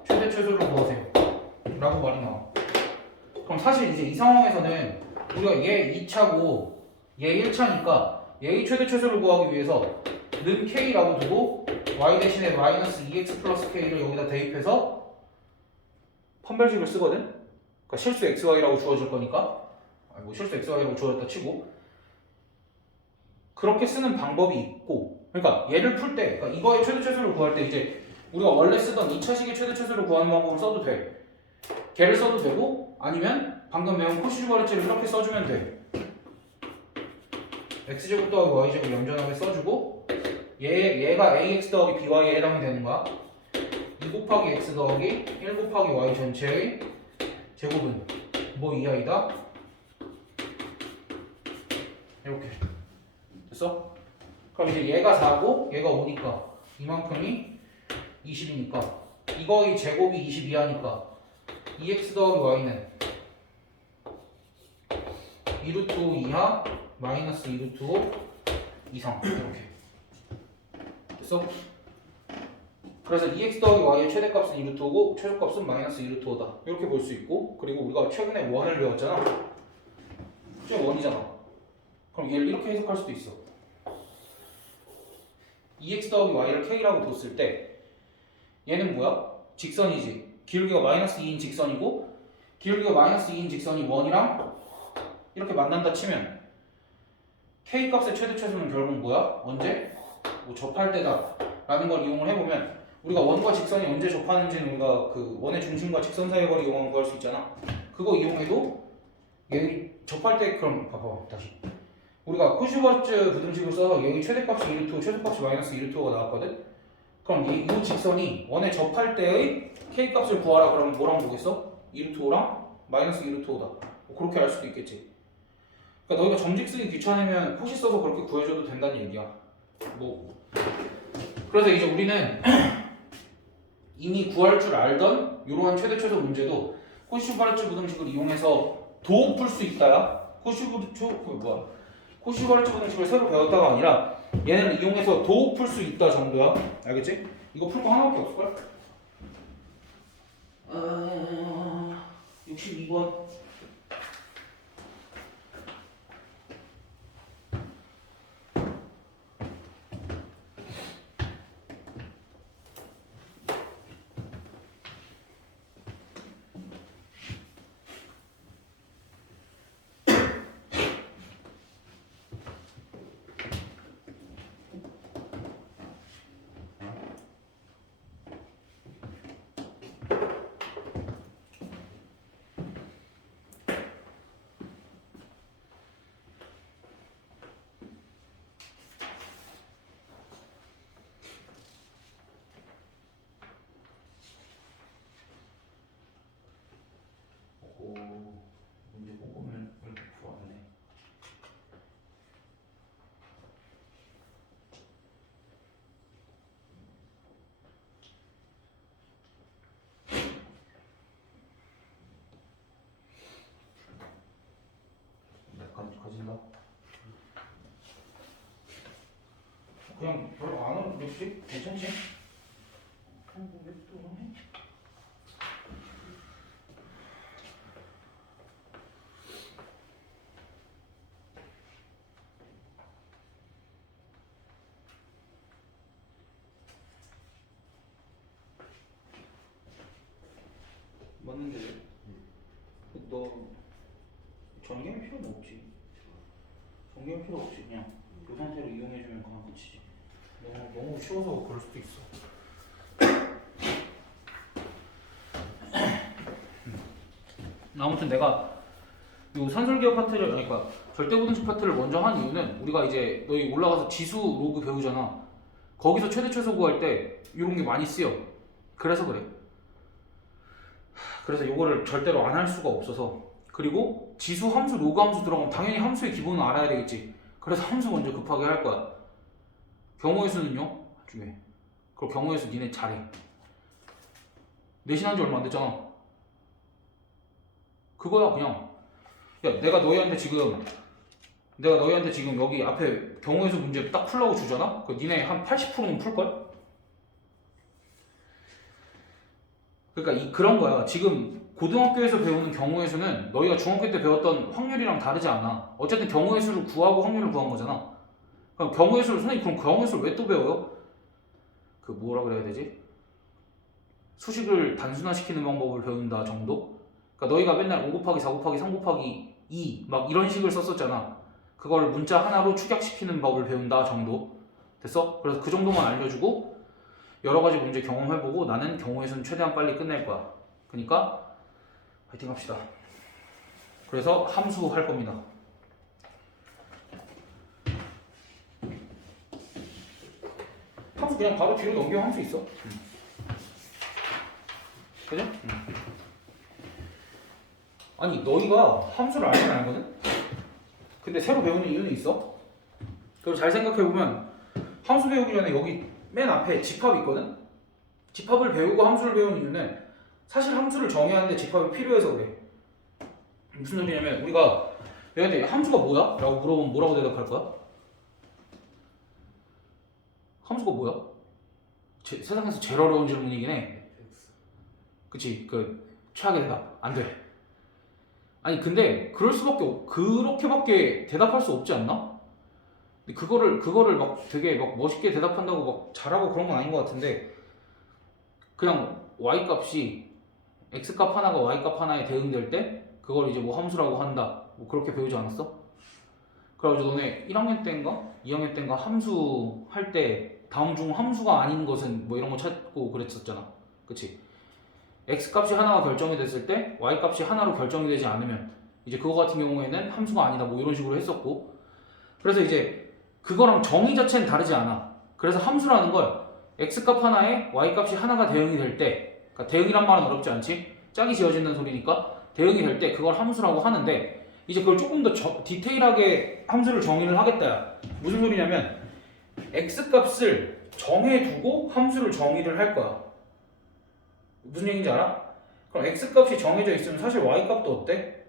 최대 최소를 구하세요 라고 말이 나와. 그럼 사실 이제 이 상황에서는 우리가 얘 2차고 얘 1차니까 얘의 최대 최소를 구하기 위해서 는 k라고 두고 y 대신에 마이너스 2x 플러스 k를 여기다 대입해서 판별식을 쓰거든. 그러니까 실수 xy라고 주어질 거니까 실수 xy라고 주어졌다 치고 그렇게 쓰는 방법이 있고 그러니까 얘를 풀 때 그러니까 이거의 최대 최소를 구할 때 이제 우리가 원래 쓰던 2차식의 최대 최소를 구하는 방법을 써도 돼. 걔를 써도 되고 아니면 방금 배운 코시주바르츠를 이렇게 써주면 돼. x제곱 더하기 y제곱 염전하게 써주고 얘가 ax 더하기 by에 해당이 되는 거야. 2 곱하기 x 더하기 1 곱하기 y 전체의 제곱은 뭐 이하이다? 이렇게 됐어? 그럼 이제 얘가 4고 얘가 5니까 이만큼이 20이니까 이거의 제곱이 22하니까 2x 더하기 y는 2루트 5 이하 마이너스 2루트 5 이상 이렇게 됐어? 그래서 2x 더하기 y의 최대값은 2루트 5고 최소값은 마이너스 2루트 5다 이렇게 볼 수 있고 그리고 우리가 최근에 원을 배웠잖아. 쟤 원이잖아. 그럼 얘를 이렇게 해석할 수도 있어. 2x 더하기 y를 k라고 뒀을 때 얘는 뭐야? 직선이지. 기울기가 마이너스 2인 직선이고 기울기가 마이너스 2인 직선이 원이랑 이렇게 만난다 치면 k 값의 최대 최소는 결국 뭐야? 언제? 뭐 접할 때다 라는 걸 이용을 해보면 우리가 원과 직선이 언제 접하는지는 우리가 그 원의 중심과 직선 사이의 거리 이용하면 구할 수 있잖아. 그거 이용해도 얘 접할 때 그럼 봐봐 다시 우리가 코시버츠 부등식을 써서 얘의 최대값이 2루트 최소값이 마이너스 2루트가 나왔거든. 그럼 이 직선이 원에 접할 때의 k값을 구하라 그러면 뭐랑 보겠어? 2루트 5랑 마이너스 2루트 5다. 그렇게 알 수도 있겠지. 그러니까 너희가 점직 쓰기 귀찮으면 코시 써서 그렇게 구해줘도 된다는 얘기야. 그래서 이제 우리는 이미 구할 줄 알던 이러한 최대 최소 문제도 코시바르츠 부등식을 이용해서 도 풀 수 있다야. 코시바르츠 부등식을 새로 배웠다가 아니라 얘는 이용해서 도 풀 수 있다 정도야. 알겠지? 이거 풀 거 하나밖에 없을걸? 62번. 문제 꼼꼼을 이렇게 풀어왔네. 그냥 별로 안 어렵지? 괜찮지? 왜또 그러네? 맞는데 너 전개할 필요는 없지. 전개할 필요 없이 그냥 이 상태로 이용해주면 그냥 끝이지. 너무 쉬워서 그럴 수도 있어. 아무튼 내가 이 산술기억 파트를 아니 그러니까 절대부등식 파트를 먼저 한 이유는 우리가 이제 너희 올라가서 지수 로그 배우잖아. 거기서 최대 최소 구할 때 이런 게 많이 쓰여. 그래서 그래. 그래서 이거를 절대로 안 할 수가 없어서. 그리고 지수 함수 로그 함수 들어가면 당연히 함수의 기본은 알아야 되겠지. 그래서 함수 먼저 급하게 할 거야. 경우의 수는요? 나중에. 그리고 경우의 수 니네 잘해. 내신한 지 얼마 안 됐잖아. 그거야 그냥. 야 내가 너희한테 지금 여기 앞에 경우의 수 문제 딱 풀라고 주잖아? 그 니네 한 80%는 풀걸? 그러니까 그런 거야. 지금 고등학교에서 배우는 경우의 수는 너희가 중학교 때 배웠던 확률이랑 다르지 않아. 어쨌든 경우의 수를 구하고 확률을 구한 거잖아. 그럼 경우의 수를 선생님 그럼 경우의 수를 왜 또 배워요? 그 뭐라 그래야 되지? 수식을 단순화시키는 방법을 배운다 정도? 그러니까 너희가 맨날 5 곱하기 4 곱하기 3 곱하기 2 막 이런 식을 썼었잖아. 그걸 문자 하나로 축약시키는 법을 배운다 정도. 됐어? 그래서 그 정도만 알려주고 여러 가지 문제 경험해보고 나는 경우의 수는 최대한 빨리 끝낼 거야. 그러니까 파이팅 합시다. 그래서 함수 할 겁니다. 함수 그냥 바로 뒤로 넘겨 함수 있어. 그죠? 아니 너희가 함수를 알긴 알거든? 근데 새로 배우는 이유는 있어? 그리고 잘 생각해보면 함수 배우기 전에 여기 맨 앞에 집합 있거든? 집합을 배우고 함수를 배우는 이유는 사실 함수를 정의하는데 집합이 필요해서 그래. 무슨 소리냐면 우리가 너희한테 함수가 뭐야? 라고 물어보면 뭐라고 대답할 거야? 함수가 뭐야? 세상에서 제일 어려운 질문이긴 해. 그치? 최악의 대답 안 돼. 아니 근데 그렇게밖에 대답할 수 없지 않나? 근데 그거를 막 되게 막 멋있게 대답한다고 막 잘하고 그런 건 아닌 것 같은데 그냥 y 값이 x 값 하나가 y 값 하나에 대응될 때 그걸 이제 뭐 함수라고 한다 뭐 그렇게 배우지 않았어? 그래가지고 너네 1학년 때인가 2학년 때인가 함수 할 때 다음 중 함수가 아닌 것은 뭐 이런 거 찾고 그랬었잖아. 그치? x 값이 하나가 결정이 됐을 때 y 값이 하나로 결정이 되지 않으면 이제 그거 같은 경우에는 함수가 아니다 뭐 이런 식으로 했었고 그래서 이제 그거랑 정의 자체는 다르지 않아. 그래서 함수라는 걸 x 값 하나에 y 값이 하나가 대응이 될 때 그러니까 대응이란 말은 어렵지 않지? 짝이 지어진다는 소리니까 대응이 될 때 그걸 함수라고 하는데 이제 그걸 조금 더 디테일하게 함수를 정의를 하겠다. 무슨 소리냐면 x 값을 정해두고 함수를 정의를 할 거야. 무슨 얘기인지 알아? 그럼 x 값이 정해져 있으면 사실 y 값도 어때?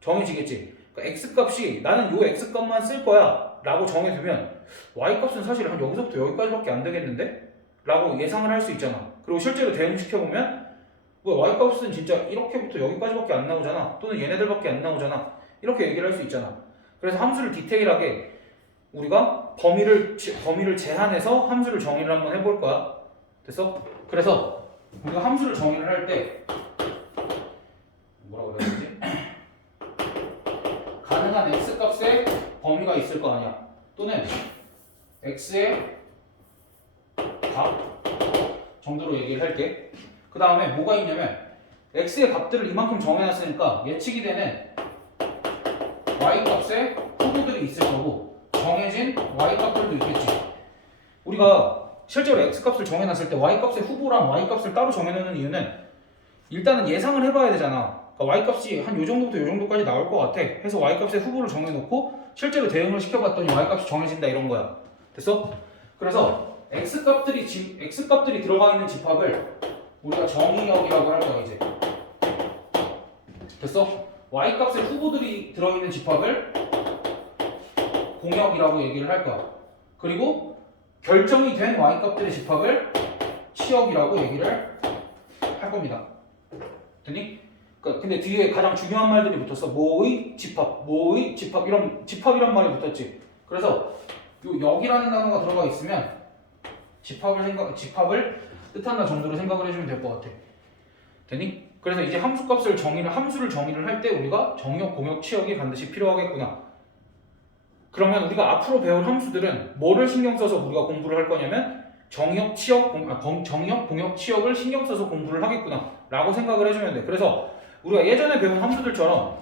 정해지겠지. 그러니까 x 값이 나는 요 x 값만 쓸 거야 라고 정해두면 y 값은 사실 한 여기서부터 여기까지밖에 안 되겠는데? 라고 예상을 할 수 있잖아. 그리고 실제로 대응시켜보면 뭐 y 값은 진짜 이렇게부터 여기까지밖에 안 나오잖아. 또는 얘네들밖에 안 나오잖아. 이렇게 얘기를 할 수 있잖아. 그래서 함수를 디테일하게 우리가 범위를 제한해서 함수를 정의를 한번 해볼 거야. 됐어? 그래서 우리가 함수를 정의를 할 때 뭐라고 그래야 되지? 가능한 x 값의 범위가 있을 거 아니야. 또는 x의 값 정도로 얘기를 할게. 그 다음에 뭐가 있냐면 x의 값들을 이만큼 정해놨으니까 예측이 되는 y 값의 후보들이 있을 거고 정해진 y 값들도 있겠지. 우리가 실제로 x 값을 정해놨을 때 y 값의 후보랑 y 값을 따로 정해놓는 이유는 일단은 예상을 해봐야 되잖아. 그러니까 y 값이 한 요 정도부터 요 정도까지 나올 것 같아. 해서 y 값의 후보를 정해놓고 실제로 대응을 시켜봤더니 y 값이 정해진다 이런 거야. 됐어? 그래서 x 값들이 들어가 있는 집합을 우리가 정의역이라고 할 거야 이제. 됐어? y 값의 후보들이 들어있는 집합을 공역이라고 얘기를 할 거야. 그리고 결정이 된 y값들의 집합을 치역이라고 얘기를 할 겁니다. 됐니? 근데 뒤에 가장 중요한 말들이 붙었어. 뭐의 집합, 뭐의 집합, 이런 집합이란 말이 붙었지. 그래서 여기라는 단어가 들어가 있으면 집합을 뜻한다 정도로 생각을 해주면 될 것 같아. 됐니? 그래서 이제 함수를 정의를 할 때 우리가 정역, 공역, 치역이 반드시 필요하겠구나. 그러면 우리가 앞으로 배울 함수들은 뭐를 신경 써서 우리가 공부를 할 거냐면 정역, 공역, 치역을 신경 써서 공부를 하겠구나 라고 생각을 해주면 돼. 그래서 우리가 예전에 배운 함수들처럼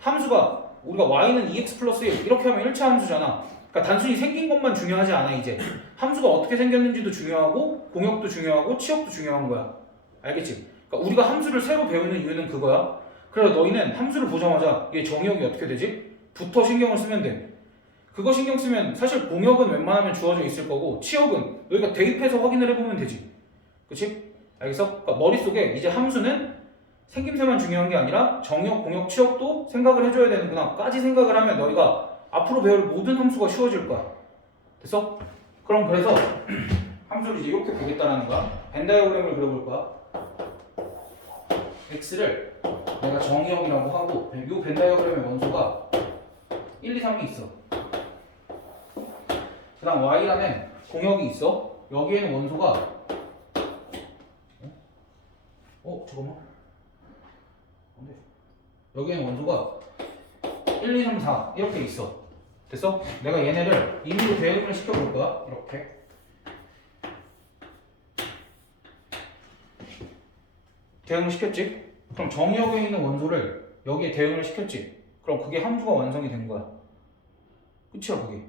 함수가 우리가 y는 2x 플러스 1 이렇게 하면 1차 함수잖아. 그러니까 단순히 생긴 것만 중요하지 않아. 이제 함수가 어떻게 생겼는지도 중요하고 공역도 중요하고 치역도 중요한 거야. 알겠지? 그러니까 우리가 함수를 새로 배우는 이유는 그거야. 그래서 너희는 함수를 보자마자 얘 정역이 어떻게 되지? 부터 신경을 쓰면 돼. 그거 신경 쓰면 사실 공역은 웬만하면 주어져 있을 거고 치역은 너희가 대입해서 확인을 해보면 되지. 그치? 알겠어? 그러니까 머릿속에 이제 함수는 생김새만 중요한 게 아니라 정역, 공역, 치역도 생각을 해줘야 되는구나 까지 생각을 하면 너희가 앞으로 배울 모든 함수가 쉬워질 거야. 됐어? 그럼 그래서 함수를 이제 이렇게 보겠다라는 거야. 벤 다이어그램을 그려볼 거야. x를 내가 정역이라고 하고 이 벤 다이어그램의 원소가 1, 2, 3이 있어. 그 다음 y라는 공역이 있어. 여기에는 원소가 잠깐만. 여기에는 원소가 1, 2, 3, 4 이렇게 있어. 됐어? 내가 얘네를 임의로 대응을 시켜볼 거야. 이렇게 대응을 시켰지? 그럼 정역에 있는 원소를 여기에 대응을 시켰지? 그럼 그게 함수가 완성이 된 거야. 그치야 그게.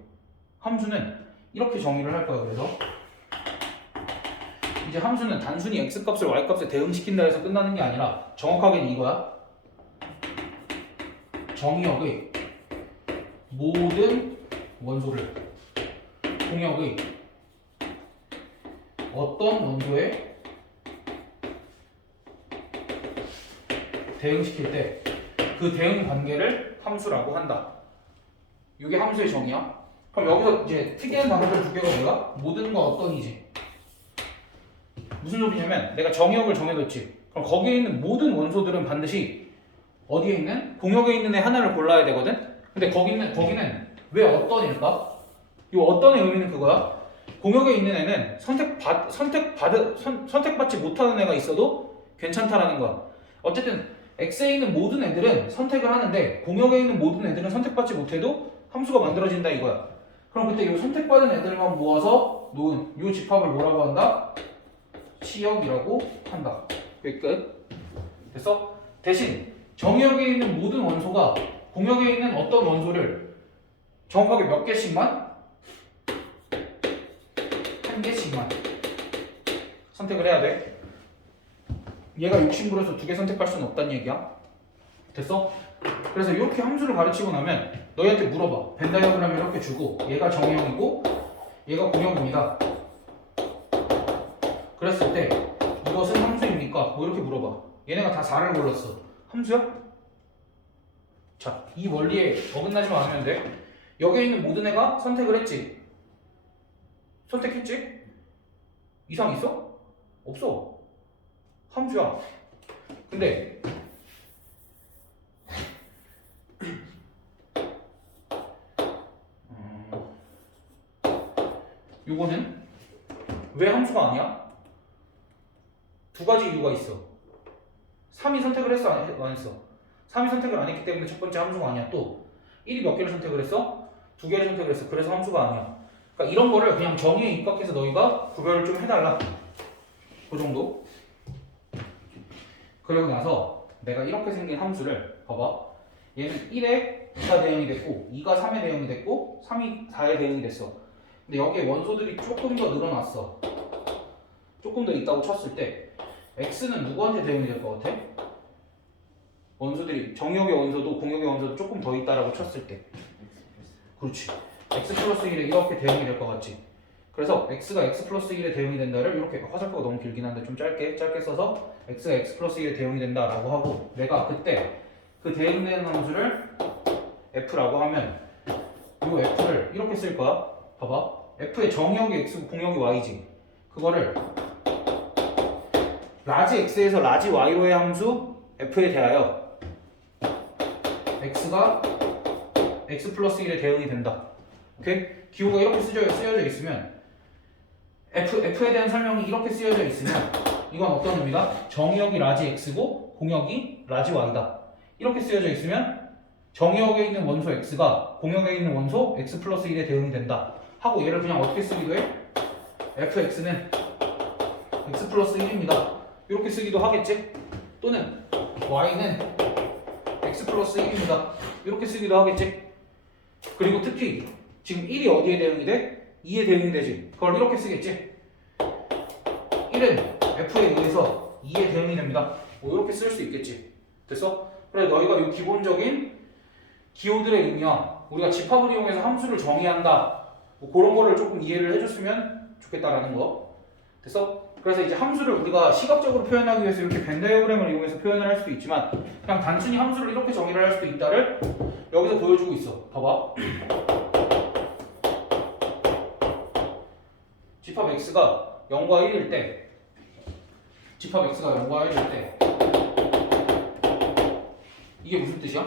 함수는 이렇게 정의를 할 거야. 그래서 이제 함수는 단순히 x값을 y값에 대응시킨다 해서 끝나는 게 아니라 정확하게는 이거야. 정역의 모든 원소를 공역의 어떤 원소에 대응시킬 때 그 대응 관계를 함수라고 한다. 이게 함수의 정의야. 그럼 여기서 이제 특이한 단어들 두 개가 뭐야? 모든과 어떤이지. 무슨 소리냐면 내가 정역을 정해뒀지. 그럼 거기에 있는 모든 원소들은 반드시 어디에 있는? 공역에 있는 애 하나를 골라야 되거든? 근데 거기는 왜 어떤일까? 이 어떤의 의미는 그거야. 공역에 있는 애는 선택받지 못하는 애가 있어도 괜찮다라는 거야. 어쨌든 X에 있는 모든 애들은 선택을 하는데 공역에 있는 모든 애들은 선택받지 못해도 함수가 만들어진다 이거야. 그럼 그때 이 선택받은 애들만 모아서 놓은 이 집합을 뭐라고 한다? 치역이라고 한다. 끝. 됐어? 대신 정역에 있는 모든 원소가 공역에 있는 어떤 원소를 정확하게 몇 개씩만? 한 개씩만 선택을 해야 돼. 얘가 욕심부려서 두 개 선택할 수는 없다는 얘기야. 됐어? 그래서 이렇게 함수를 가르치고 나면 너희한테 물어봐. 벤 다이어그램을 이렇게 주고 얘가 정역이고 얘가 공역입니다. 그랬을 때 이것은 함수입니까? 뭐 이렇게 물어봐. 얘네가 다 4를 골랐어. 함수야? 자, 이 원리에 어긋나지만 않으면 돼. 여기에 있는 모든 애가 선택을 했지. 선택했지? 이상 있어? 없어. 함수야. 근데 요거는 왜 함수가 아니야? 두 가지 이유가 있어. 3이 선택을 했어? 안 했어? 3이 선택을 안 했기 때문에 첫 번째 함수가 아니야. 또 1이 몇 개를 선택을 했어? 두 개를 선택을 했어. 그래서 함수가 아니야. 그러니까 이런 거를 그냥 정의에 입각해서 너희가 구별을 좀 해달라. 그 정도. 그러고 나서 내가 이렇게 생긴 함수를 봐봐. 얘는 1에 2가 대응이 됐고 2가 3에 대응이 됐고 3이 4에 대응이 됐어. 근데 여기에 원소들이 조금 더 늘어났어. 조금 더 있다고 쳤을 때 x는 누구한테 대응이 될 것 같아? 원소들이 정역의 원소도 공역의 원소도 조금 더 있다라고 쳤을 때. 그렇지. x 플러스 1에 이렇게 대응이 될 것 같지. 그래서 x가 x 플러스 1에 대응이 된다를 이렇게 화살표가 너무 길긴 한데 좀 짧게 써서 x가 x 플러스 1에 대응이 된다라고 하고 내가 그때 그 대응되는 함수를 f라고 하면 이 f를 이렇게 쓸 거야. 봐봐. f의 정의역이 x고 공역이 y지. 그거를 라지 x에서 라지 y로의 함수 f에 대하여 x가 x 플러스 1에 대응이 된다. 오케이? 기호가 이렇게 쓰여져 있으면 f에 대한 설명이 이렇게 쓰여져 있으면 이건 어떤 의미다? 정의역이 라지 x고 공역이 라지 y다. 이렇게 쓰여져 있으면 정의역에 있는 원소 x가 공역에 있는 원소 x 플러스 1에 대응이 된다. 하고 얘를 그냥 어떻게 쓰기도 해? fx는 x 플러스 1입니다. 이렇게 쓰기도 하겠지? 또는 y는 x 플러스 1입니다. 이렇게 쓰기도 하겠지? 그리고 특히 지금 1이 어디에 대응이 돼? 2에 대응이 되지. 그걸 이렇게 쓰겠지? 1은 f에 의해서 2에 대응이 됩니다. 뭐 이렇게 쓸 수 있겠지. 됐어? 그래 너희가 이 기본적인 기호들의 의미와 우리가 집합을 이용해서 함수를 정의한다. 뭐 그런 거를 조금 이해를 해줬으면 좋겠다라는 거. 됐어? 그래서 이제 함수를 우리가 시각적으로 표현하기 위해서 이렇게 벤 다이어그램을 이용해서 표현을 할 수도 있지만 그냥 단순히 함수를 이렇게 정의를 할 수도 있다를 여기서 보여주고 있어. 봐봐. 집합 x가 0과 1일 때 집합 x가 0과 1일 때 이게 무슨 뜻이야?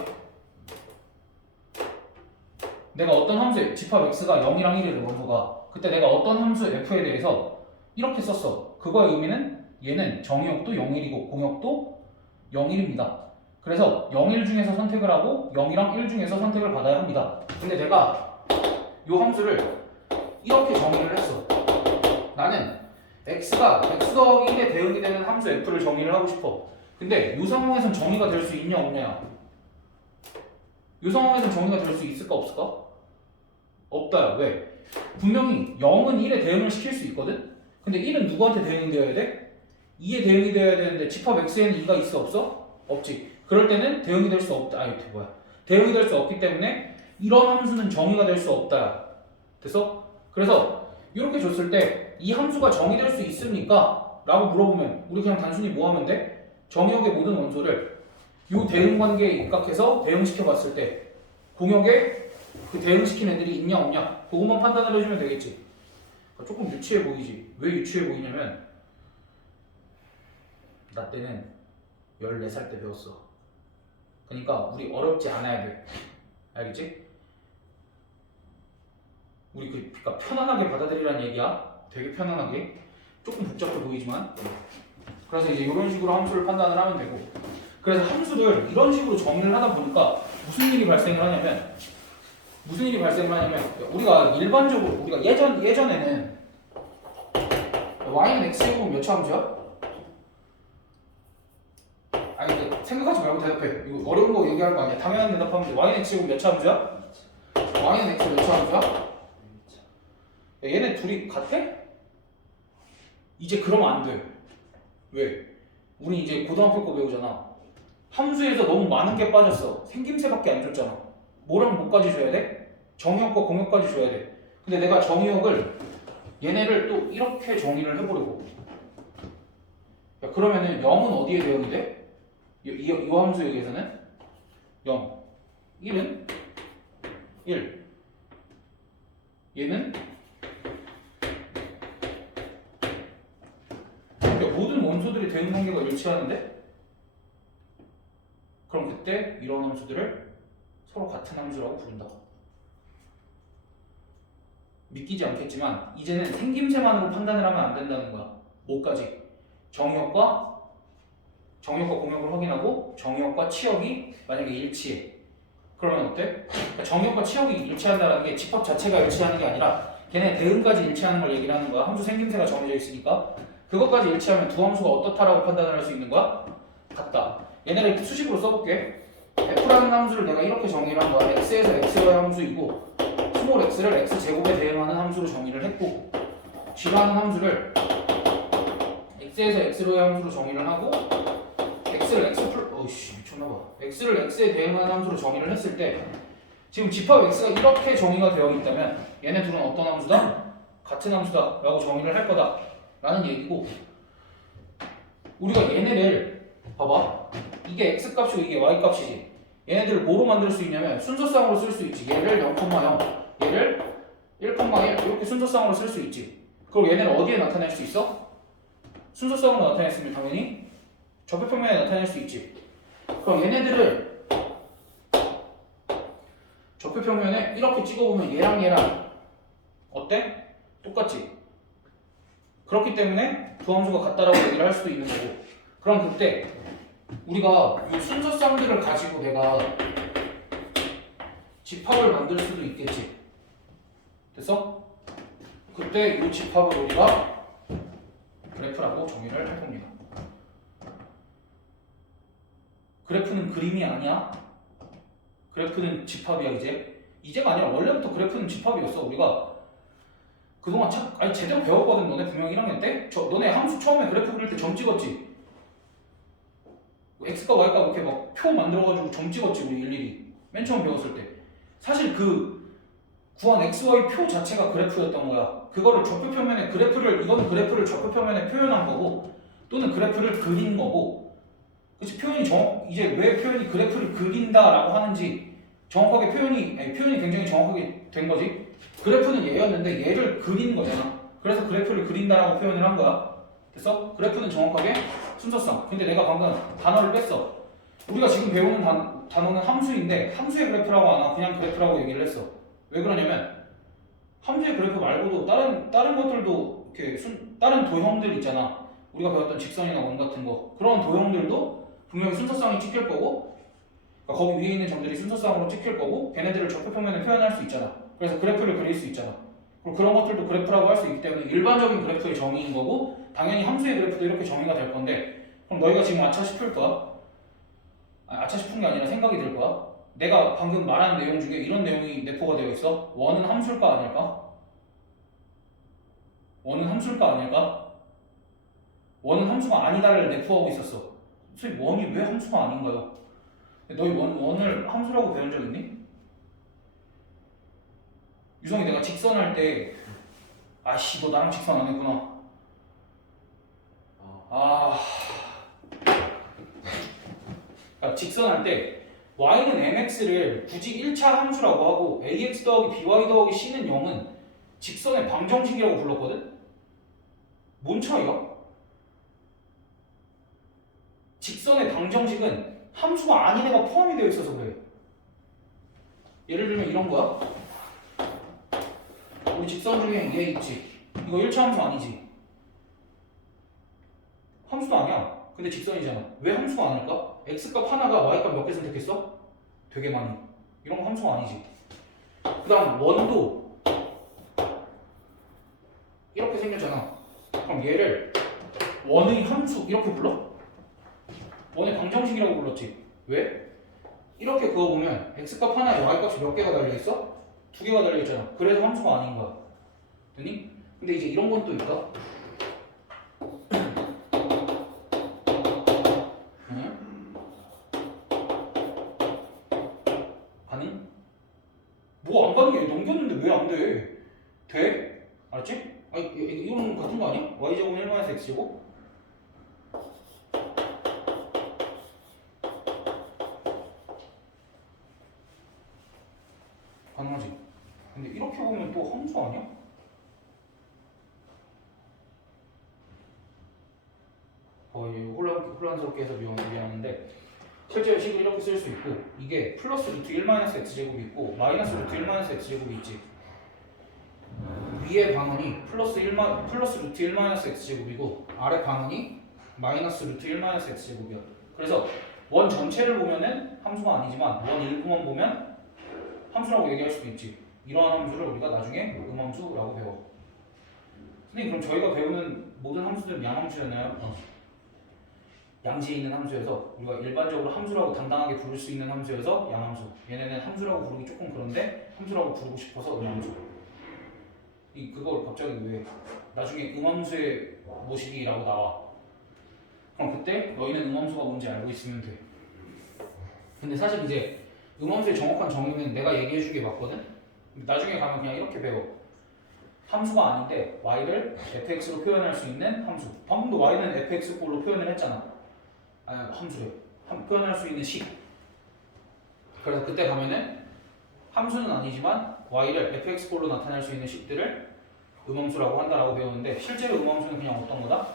내가 어떤 함수에 집합 x가 0이랑 1이래 원소가 그때 내가 어떤 함수 f에 대해서 이렇게 썼어. 그거의 의미는 얘는 정의역도 0일이고 공역도 0일입니다. 그래서 0일 중에서 선택을 하고 0이랑 1 중에서 선택을 받아야 합니다. 근데 내가 이 함수를 이렇게 정의를 했어. 나는 x가 x 더하기 1에 대응이 되는 함수 f를 정의를 하고 싶어. 근데 이 상황에선 정의가 될 수 있냐 없냐? 이 상황에선 정의가 될 수 있을까 없을까? 없다. 왜? 분명히 0은 1에 대응을 시킬 수 있거든? 근데 1은 누구한테 대응이 되어야 돼? 2에 대응이 되어야 되는데 집합 x에는 2가 있어 없어? 없지. 그럴 때는 대응이 될 수 없다. 대응이 될 수 없기 때문에 이런 함수는 정의가 될 수 없다. 됐어? 그래서 이렇게 줬을 때 이 함수가 정의될 수 있습니까? 라고 물어보면 우리 그냥 단순히 뭐 하면 돼? 정의역의 모든 원소를 이 대응 관계에 입각해서 대응시켜 봤을 때 공역에 그 대응시킨 애들이 있냐 없냐 그것만 판단을 해주면 되겠지. 조금 유치해 보이지. 왜 유치해 보이냐면 나 때는 14살 때 배웠어. 그러니까 우리 어렵지 않아야 돼. 알겠지? 우리 그러니까 편안하게 받아들이라는 얘기야. 되게 편안하게. 조금 복잡해 보이지만. 그래서 이제 이런 식으로 함수를 판단을 하면 되고. 그래서 함수를 이런 식으로 정의를 하다 보니까 무슨 일이 발생을 하냐면 우리가 일반적으로 우리가 예전에는 y는 x제곱은 몇 차 함수야? 아니 근데 생각하지 말고 대답해. 이거 어려운 거 얘기하는 거 아니야. 당연한 대답하면 돼. y는 x제곱 몇 차 함수야? y는 x 몇 차 함수야? 야, 얘네 둘이 같아? 이제 그러면 안 돼. 왜? 우리 이제 고등학교 거 배우잖아. 함수에서 너무 많은 게 빠졌어. 생김새밖에 안 줬잖아. 뭐랑 뭐까지 줘야 돼? 정의역과 공역까지 줘야 돼. 근데 내가 정의역을 얘네를 또 이렇게 정의를 해보려고. 야, 그러면은 0은 어디에 대응이 돼? 이 함수에 의해서는 0. 1은 1. 얘는 그러니까 모든 원소들이 대응 관계가 일치하는데 그럼 그때 이런 함수들을 서로 같은 함수라고 부른다. 믿기지 않겠지만 이제는 생김새만으로 판단을 하면 안 된다는 거야. 뭐까지? 정의역과 공역을 확인하고 정의역과 치역이 만약에 일치해. 그러면 어때? 그러니까 정의역과 치역이 일치한다는 게 집합 자체가 일치하는 게 아니라 걔네 대응까지 일치하는 걸 얘기를 하는 거야. 함수 생김새가 정해져 있으니까 그것까지 일치하면 두 함수가 어떻다라고 판단을 할 수 있는 거야? 같다. 얘네를 수식으로 써볼게. f라는 함수를 내가 이렇게 정의를 한 거야. x에서 x로의 함수이고 스몰 x를 x제곱에 대응하는 함수로 정의를 했고 g라는 함수를 x에서 x로의 함수로 정의를 하고 x를 x를 x에 대응하는 함수로 정의를 했을 때 지금 집합 x가 이렇게 정의가 되어 있다면 얘네 둘은 어떤 함수다? 같은 함수다 라고 정의를 할 거다 라는 얘기고 우리가 얘네를 봐봐 이게 x값이고 이게 y값이지 얘네들을 뭐로 만들 수 있냐면 순서쌍으로 쓸 수 있지. 얘를 0,0 얘를 1, 이렇게 순서쌍으로 쓸 수 있지. 그럼 얘네를 어디에 나타낼 수 있어? 순서쌍으로 나타냈으면 당연히 좌표평면에 나타낼 수 있지. 그럼 얘네들을 좌표평면에 이렇게 찍어보면 얘랑 얘랑 어때? 똑같지? 그렇기 때문에 두 함수가 같다라고 얘기를 할 수도 있는 거고. 그럼 그때 우리가 이 순서쌍들을 가지고 내가 집합을 만들 수도 있겠지. 됐어? 그때 이 집합을 우리가 그래프라고 정의를 할 겁니다. 그래프는 그림이 아니야. 그래프는 집합이야 이제. 이제가 아니라 원래부터 그래프는 집합이었어. 우리가 그동안 아니 제대로 배웠거든. 너네 분명 1학년 때? 너네 함수 처음에 그래프 그릴 때 점 찍었지? x과 y가 이렇게 막 표 만들어가지고 점 찍었지 우리 일일이. 맨 처음 배웠을 때. 사실 그 구한 xy 표 자체가 그래프였던 거야. 그거를 좌표평면에 이거는 그래프를 좌표평면에 표현한 거고 또는 그래프를 그린 거고. 그치? 이제 왜 표현이 그래프를 그린다라고 하는지 정확하게 표현이 굉장히 정확하게 된 거지. 그래프는 얘였는데 얘를 그린 거잖아. 그래서 그래프를 그린다라고 표현을 한 거야. 됐어? 그래프는 정확하게 순서상. 근데 내가 방금 단어를 뺐어. 우리가 지금 배우는 단어는 함수인데 함수의 그래프라고 안 하고 그냥 그래프라고 얘기를 했어. 왜 그러냐면 함수의 그래프 말고도 다른 것들도 이렇게 다른 도형들 있잖아. 우리가 배웠던 직선이나 원 같은 거. 그런 도형들도 분명히 순서상이 찍힐 거고 그러니까 거기 위에 있는 점들이 순서상으로 찍힐 거고 걔네들을 좌표평면에 표현할 수 있잖아. 그래서 그래프를 그릴 수 있잖아. 그리고 그런 것들도 그래프라고 할 수 있기 때문에 일반적인 그래프의 정의인 거고 당연히 함수의 그래프도 이렇게 정의가 될 건데 그럼 너희가 지금 아차 싶을 거야? 아차 싶은 게 아니라 생각이 들 거야? 내가 방금 말한 내용 중에 이런 내용이 내포가 되어 있어? 원은 함수일까 아닐까? 원은 함수일까 아닐까? 원은 함수가 아니다를 내포하고 있었어. 선생님 원이 왜 함수가 아닌가요? 너희 원을 함수라고 배운 적 있니? 유성이 내가 직선할 때 아씨 너 나랑 직선 안 했구나. 그러니까 직선할 때 y는 mx를 굳이 1차 함수라고 하고 ax 더하기 by 더하기 c는 0은 직선의 방정식이라고 불렀거든? 뭔 차이야? 직선의 방정식은 함수가 아닌 애가 포함이 되어 있어서 그래. 예를 들면 이런 거야. 우리 직선 중에 얘 있지. 이거 1차 함수 아니지. 함수도 아니야. 근데 직선이잖아. 왜 함수가 아닐까? x값 하나가 y값 몇 개 선택했어? 되게 많이. 이런 거 함수가 아니지. 그 다음 원도 이렇게 생겼잖아. 그럼 얘를 원의 함수 이렇게 불러? 원의 방정식이라고 불렀지. 왜? 이렇게 그어보면 x값 하나에 y값이 몇 개가 달려있어? 2개가 달려있잖아. 그래서 함수가 아닌 거야. 됐니? 근데 이제 이런 건 또 있다. 가능? 뭐 안 가는 게 넘겼는데 왜 안 돼? 돼? 알았지? 아니 이거는 같은 거 아니야? y제곱은 1 x제곱? 가능하지? 근데 이렇게 보면 또 함수 아니야? 혼란스럽게 해서 미안한데 실제로 식을 이렇게 쓸 수 있고 이게 플러스 루트 1 x제곱이 있고 마이너스 루트 1 x제곱이 있지. 위에 방언이 플러스 루트 1 x제곱이고 아래 방언이 마이너스 루트 1 x제곱이야. 그래서 원 전체를 보면은 함수가 아니지만 원 일부만 보면 함수라고 얘기할 수도 있지. 이러한 함수를 우리가 나중에 음함수라고 배워. 선생님 그럼 저희가 배우는 모든 함수들은 양함수잖아요. 양지에 있는 함수여서 우리가 일반적으로 함수라고 당당하게 부를 수 있는 함수여서 양함수. 얘네는 함수라고 부르기 조금 그런데 함수라고 부르고 싶어서 음함수. 그걸 갑자기 왜 나중에 음함수의 모시기라고 나와. 그럼 그때 너희는 음함수가 뭔지 알고 있으면 돼. 근데 사실 이제 음함수의 정확한 정의는 내가 얘기해주게 맞거든? 나중에 가면 그냥 이렇게 배워. 함수가 아닌데 y를 fx로 표현할 수 있는 함수. 방금도 y는 fx꼴로 표현을 했잖아. 함수래. 표현할 수 있는 식. 그래서 그때 가면은 함수는 아니지만 y를 fx꼴로 나타낼 수 있는 식들을 음함수라고 한다라고 배우는데 실제로 음함수는 그냥 어떤 거다?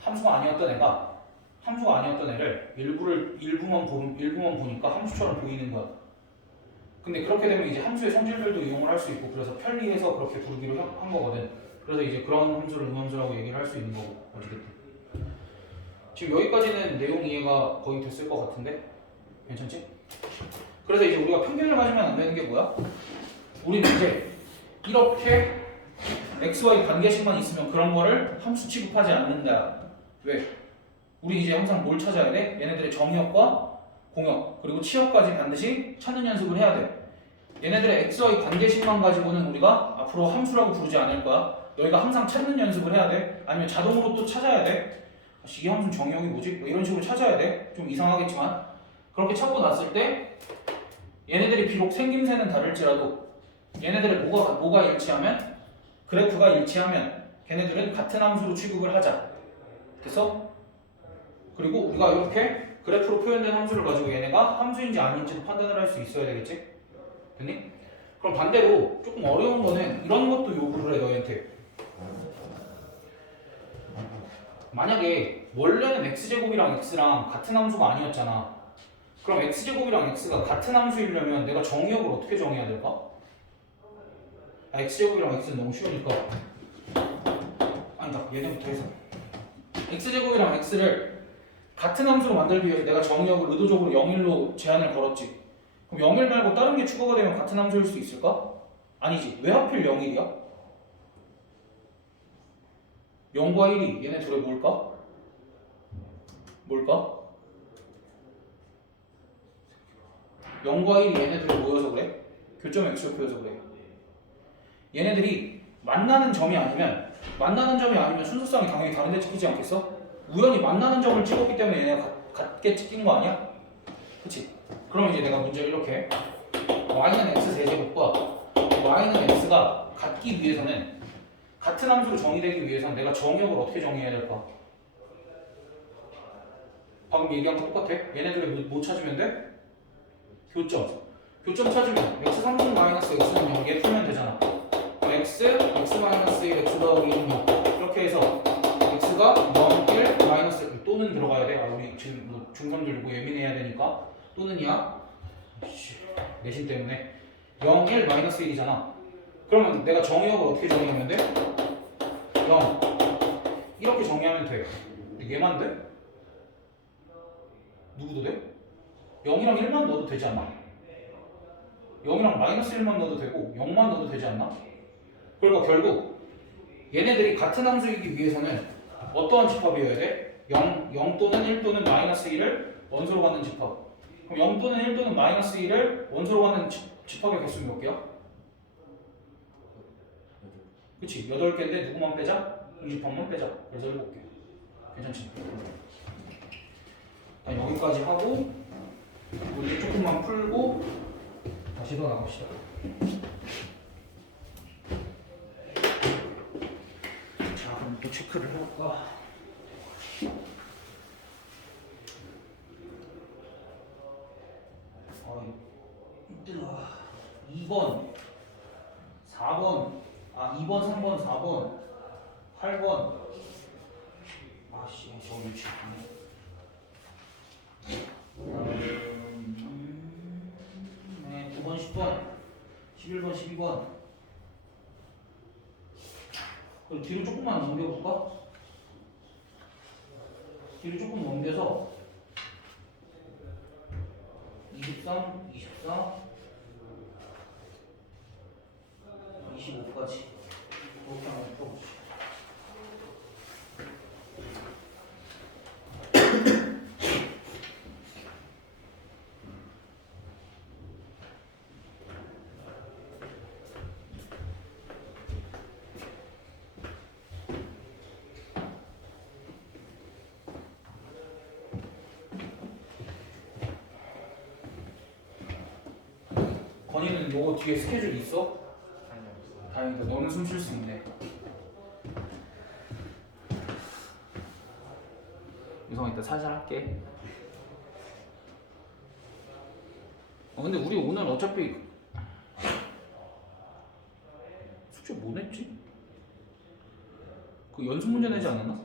함수가 아니었던 애를 일부만 보니까 함수처럼 보이는 거야. 근데 그렇게 되면 이제 함수의 성질들도 이용을 할 수 있고 그래서 편리해서 그렇게 부르기로 한 거거든. 그래서 이제 그런 함수를 음함수라고 얘기를 할 수 있는 거고 어쨌든 지금 여기까지는 내용 이해가 거의 됐을 것 같은데 괜찮지? 그래서 이제 우리가 편견을 가지면 안 되는 게 뭐야? 우리는 이제 이렇게 xy 관계식만 있으면 그런 거를 함수 취급하지 않는다. 왜? 우리 이제 항상 뭘 찾아야 돼? 얘네들의 정의역과 공역 그리고 치역까지 반드시 찾는 연습을 해야 돼. 얘네들의 xy 관계식만 가지고는 우리가 앞으로 함수라고 부르지 않을 거야. 너희가 항상 찾는 연습을 해야 돼. 아니면 자동으로 또 찾아야 돼. 이 함수 정의역이 뭐지? 뭐 이런 식으로 찾아야 돼. 좀 이상하겠지만 그렇게 찾고 났을 때 얘네들이 비록 생김새는 다를지라도 얘네들의 뭐가 일치하면 그래프가 일치하면 걔네들은 같은 함수로 취급을 하자. 그래서 그리고 우리가 이렇게 그래프로 표현된 함수를 가지고 얘네가 함수인지 아닌지도 판단을 할 수 있어야 되겠지? 됐니? 그럼 반대로 조금 어려운 거는 이런 것도 요구를 해 너희한테. 만약에 원래는 x제곱이랑 x랑 같은 함수가 아니었잖아. 그럼 x제곱이랑 x가 같은 함수이려면 내가 정의역을 어떻게 정해야 될까? x제곱이랑 x는 너무 쉬우니까 아니다 얘네부터 해서 x제곱이랑 x를 같은 함수로 만들기 위해서 내가 정의역을 의도적으로 0일로 제한을 걸었지. 그럼 0일 말고 다른 게 추가가 되면 같은 함수일 수 있을까? 아니지. 왜 하필 0일이야? 0과 1이 얘네 둘의 뭘까? 0과 1이 얘네 둘이 모여서 그래? 교점 x표여서 그래. 얘네들이 만나는 점이 아니면 순서상이 당연히 다른데 찍히지 않겠어? 우연히 만나는 점을 찍었기 때문에 얘네가 같게 찍힌 거 아니야? 그치? 그럼 이제 내가 문제를 이렇게 y는 x 세제곱과 y는 x가 같기 위해서는 같은 함수로 정의되기 위해서는 내가 정의역을 어떻게 정의해야 될까? 방금 얘기한 거 똑같아? 얘네들을 뭐 찾으면 돼? 교점 찾으면 x3분 마이너스 x는 0 얘 풀면 되잖아. x 마이너스 1 x 더하기 1은 0 이렇게 해서 x가 0, 1, 마이너스 또는 들어가야 돼. 아 우리 지금 뭐 중3 들고 예민해야 되니까 또는이야. 내신 때문에 0, 1, 마이너스 1이잖아. 그러면 내가 정의역을 어떻게 정의하면 돼? 0 이렇게 정의하면 돼. 근데 얘만 돼? 누구도 돼? 0이랑 1만 넣어도 되지 않나? 0이랑 마이너스 1만 넣어도 되고 0만 넣어도 되지 않나? 그러니까 결국 얘네들이 같은 함수이기 위해서는 어떠한 집합이어야 돼? 0 또는 1 또는 마이너스 1을 원소로 갖는 집합. 그럼 0 또는 1 또는 마이너스 1을 원소로 갖는 집합의 개수는 몇 개야? 그치? 8개인데 누구만 빼자? 이 집합만 빼자. 그래서 7개. 괜찮지? 여기까지 하고 우리 조금만 풀고 다시 더 나갑시다. 자, 그럼 또 체크를 해볼까? 힘들어. 2번, 4번, 2번, 3번, 4번, 8번. 아씨, 저 위치. 9번, 10번, 11번, 12번. 그럼 뒤로 조금만 넘겨볼까? 뒤로 조금 넘겨서 23, 24, 25까지 그렇게 한번 풀어보자. 건이는 요거 뒤에 스케줄 있어? 다행이다. 너는 숨 쉴 수 있네. 유성아 이따 살살 할게. 근데 우리 오늘 어차피 냈지? 그 연습 문제 내지 않았나?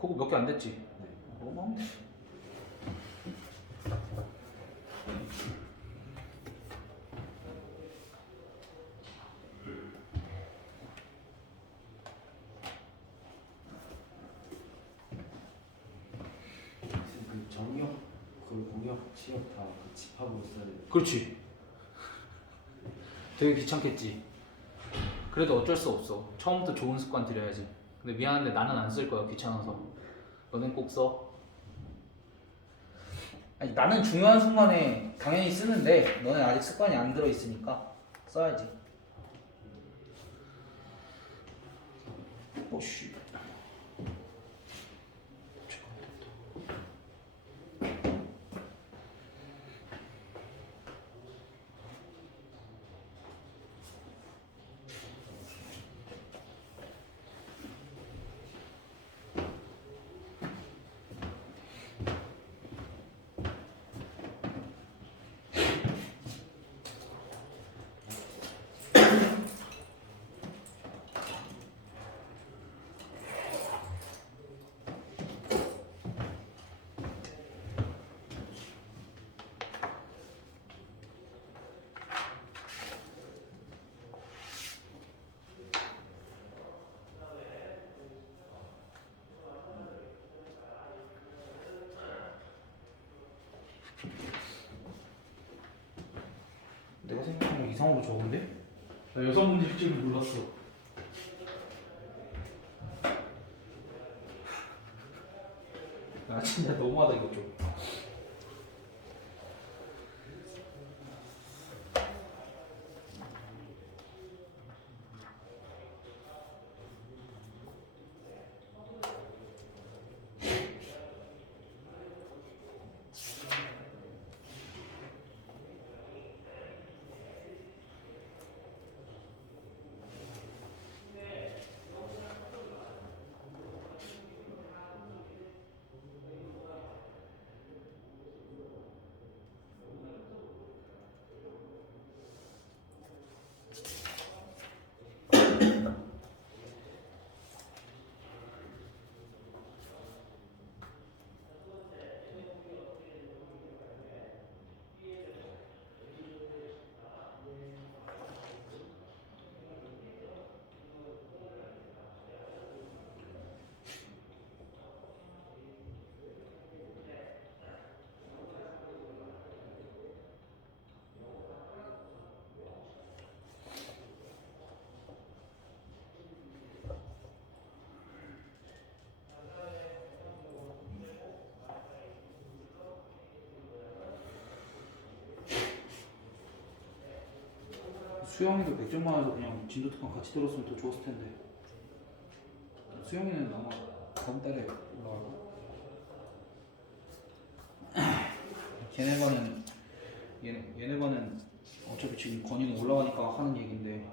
그거 몇 개 안 됐지? 네. 그거 하면 돼. 그 정역, 그 공역, 취업 다그 집합으로 써야 돼요. 그렇지. 되게 귀찮겠지. 그래도 어쩔 수 없어. 처음부터 좋은 습관 들여야지. 근데 미안한데 나는 안 쓸 거야. 귀찮아서. 너넨 꼭 써. 아니, 나는 중요한 순간에 당연히 쓰는데 너는 아직 습관이 안 들어 있으니까 써야지. 오씨. 내가 생각하는 이상으로 적은데? 나 6문제일 줄 몰랐어. 아 진짜 너무하다 이거 좀. 수영이도 100점 맞아서 그냥 진도 특강 같이 들었으면 더 좋았을 텐데. 수영이는 아마 다음 달에 올라가고. 걔네 반은 얘네 반은 어차피 지금 건이는 올라가니까 하는 얘긴데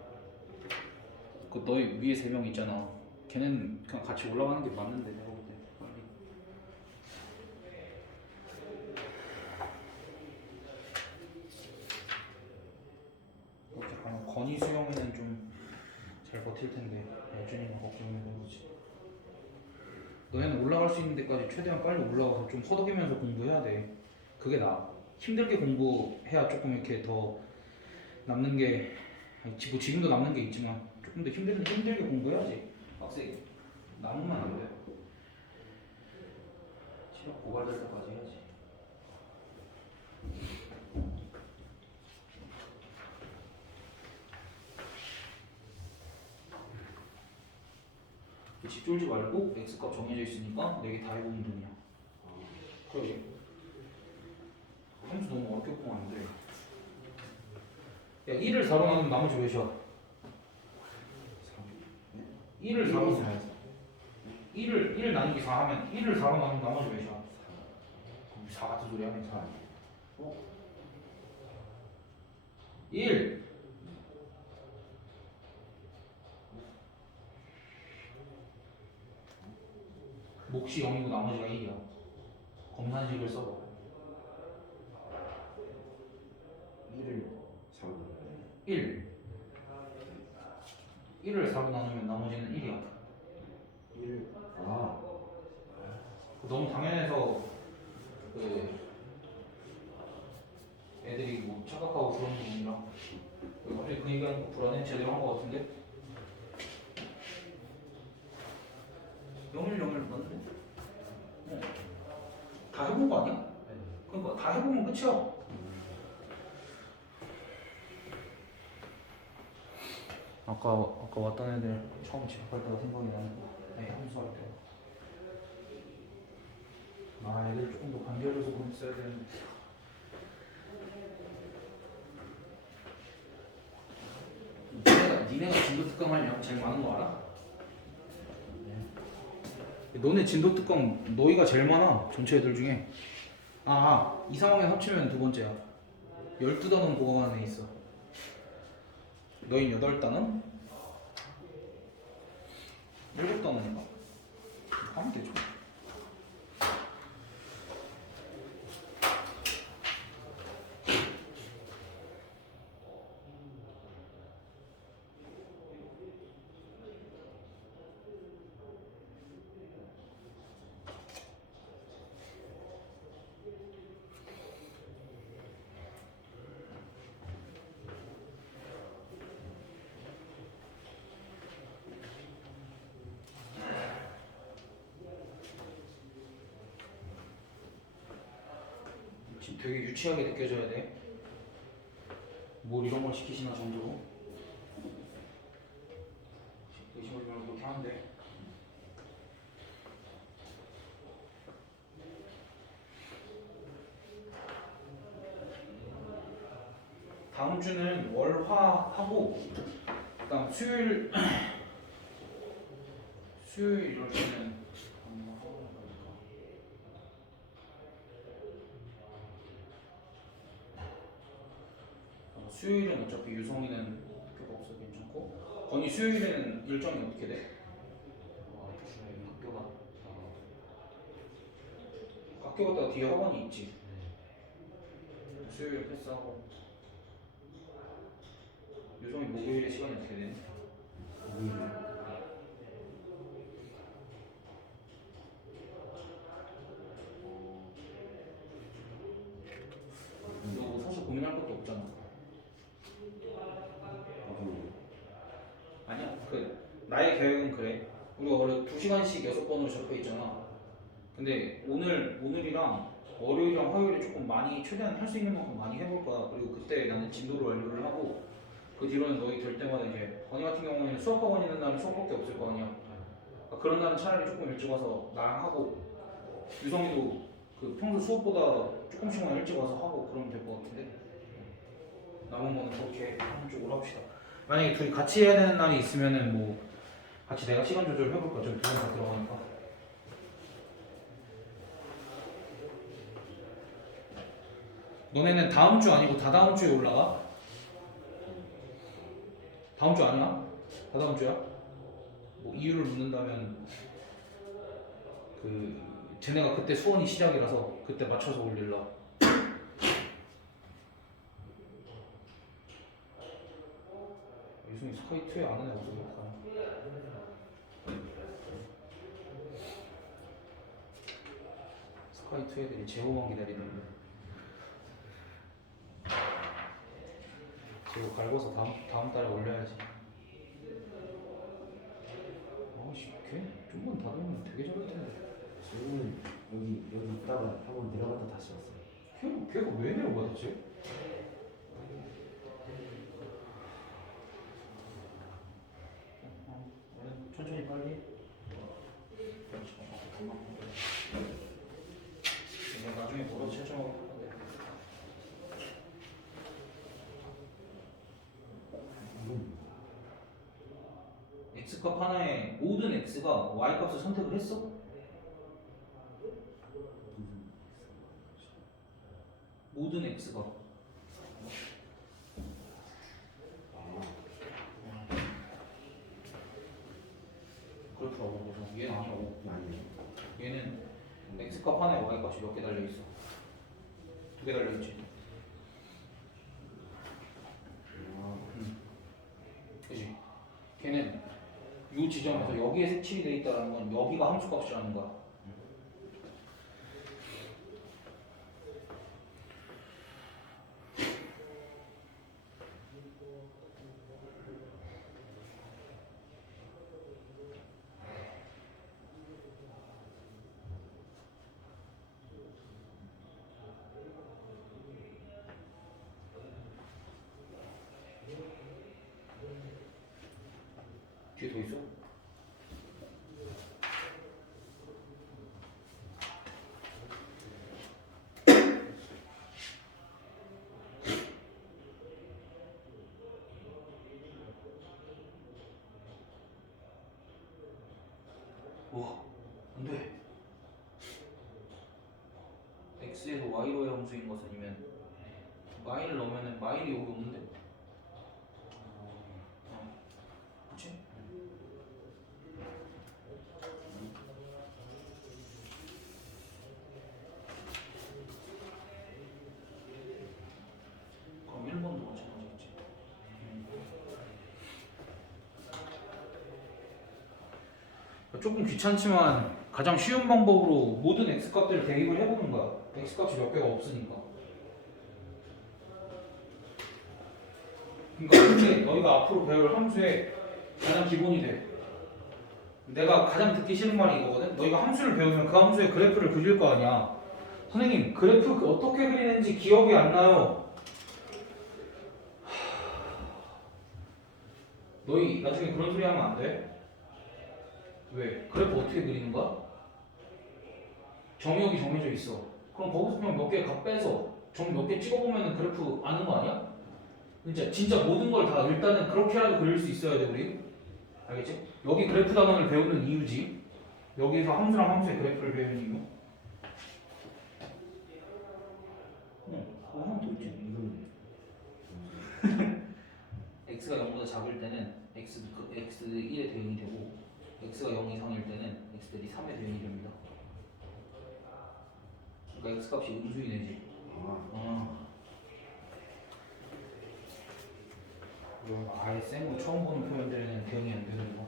그 너희 위에 3명 있잖아. 걔는 그냥 같이 올라가는 게 맞는데 내가 볼 때. 빨리. 그렇게 가면 건이 수영이는 좀 잘 버틸 텐데 여준이는 걱정인 거지. 너네는 올라갈 수 있는 데까지 최대한 빨리 올라가서 좀 허덕이면서 공부해야 돼. 그게 나아. 힘들게 공부해야 조금 이렇게 더 남는 게, 아니, 뭐 지금도 남는 게 있지만 조금 더 힘들게 공부해야지. 빡세게. 남으면 안 돼. 시력 고갈될 때까지 해야지. 집 쫄지 말고 X값 정해져 있으니까 4개 다 해보면 되냐. 그러게. 함수 너무 어렵게 보면 안 돼. 야, 1을 4로 나누면 나머지 몇이야? 1을 4로 1을 나누기 4 하면 1을 4로 나누면 나머지 몇이야? 4 같은 소리 하네. 4 어? 1 몫이 0이고 나머지가 1이야. 검산식을 써봐. 1을 4로 1 1을 1을 4로 나누면 나머지는 1이야. 1. 아. 너무 당연해서 그 애들이 뭐 착각하고 그런 부분이라 갑자기 그 얘기하는 거 불안해? 제대로 한 거 같은데? 0일 0일 맞는데? 다 해본 거 아니야? 그러니까 다 해보면 끝이야. 아까 왔던 애들 처음 집합할 때가 생각이 나는 거. 네, 함수할 때. 아, 애들 조금 더 간결해서 보냈어야 되는데. 니네가 진도 특강 하려면 제일 많은 거 알아? 너네 진도 특강 너희가 제일 많아. 전체 애들 중에. 이 상황에 합치면 두 번째야. 12단원 보강안에 있어. 너희 8단원? 7단원인가? 하면 되죠. 지금 되게 유치하게 느껴져야 돼. 뭘 이런 걸 시키시나 정도로. 의심하지 말고 그렇게 하는데. 다음 주는 월화하고 그다음 수요일 이럴 때는 수요일은 어차피 유성이는 학교가 없어 괜찮고. 건이 수요일에는 일정이 어떻게 돼? 학교가 학교 갔다가 뒤에 학원이 있지. 수요일 패스하고. 유성이 목요일에 시간이 어떻게 되니? 너 사실 고민할 것도 없잖아. 아니야. 나의 계획은 그래. 우리가 원래 2시간씩 6번으로 적혀 있잖아. 근데 오늘이랑 월요일이랑 화요일에 조금 많이 최대한 할 수 있는 만큼 많이 해볼 거야. 그리고 그때 나는 진도를 완료를 하고 그 뒤로는 너희 될 때마다 이제 건이 같은 경우에는 수업학원 있는 날은 수업밖에 없을 거 아니야. 그러니까 그런 날은 차라리 조금 일찍 와서 나랑 하고 유성이도 그 평소 수업보다 조금씩만 일찍 와서 하고 그러면 될 것 같은데. 남은 거는 그렇게 하는 쪽으로 합시다. 만약에 둘이 같이 해야 되는 날이 있으면은 뭐 같이 내가 시간 조절 해볼 거야. 좀 비용 다 들어가니까. 너네는 다음 주 아니고 다다음 주에 올라가? 다음 주 아니야? 다다음 주야? 뭐 이유를 묻는다면 쟤네가 그때 수원이 시작이라서 그때 맞춰서 올릴라. 유승이 스카이2에 아는 애 없어서 그렇구나. 스카이2 애들이 제호만 기다리는데 제호 갈궈서 다음 달에 올려야지. 아씨 걔 좀만 다듬으면 되게 잘할 텐데. 저는 여기 있다가 한번 내려갔다 다시 왔어요. 걔가 왜 내려가 대체? 천천히 빨리. 이제 나중에 뭐라도 채점하고 할 건데. x값 하나에 모든 x가 y값을 선택을 했어? 모든 x가 그렇더라고. 그래서 얘는 아니라고. 아니에요. 얘는 x값 하나에 y값이 몇 개 달려있어? 2개 달려있지. 그지? 걔는 이 지점에서 여기에 색칠이 돼 있다는 건 여기가 함수값이라는 거야. 뒤에 더 있어? 와, 안 돼. x에서 y로의 함수인 것은이면 마이를 넣으면 마일이 여기 없는데? 그치? 그럼 1번도 마찬가지겠지. 조금 귀찮지만 가장 쉬운 방법으로 모든 x값들을 대입을 해보는 거야. x값이 몇 개가 없으니까. 그러니까 이게 너희가 앞으로 배울 함수의 가장 기본이 돼. 내가 가장 듣기 싫은 말이 이거거든. 너희가 함수를 배우면 그 함수의 그래프를 그릴 거 아니야. 선생님, 그래프 어떻게 그리는지 기억이 안 나요. 너희 나중에 그런 소리 하면 안 돼. 왜? 그래프 어떻게 그리는 거야? 정의역이 정해져 있어. 그럼 거기서 그냥 몇 개 값 빼서 점 몇 개 찍어보면 그래프 아는 거 아니야? 진짜 모든 걸 다 일단은 그렇게라도 그릴 수 있어야 돼 우리. 알겠지? 여기 그래프 단원을 배우는 이유지. 여기서 함수랑 함수의 그래프를 배우는 이유. 하나 더 있지. 이건 x가 0보다 작을 때는 x 1의 대응이 되고 x가 0 이상일 때는 x들이 3의 대응이 됩니다. 그러니까 x 값이 음수이 되지. 그럼 아예 쌩으로 처음 보는 표현들에는 대응이 안 되는 거.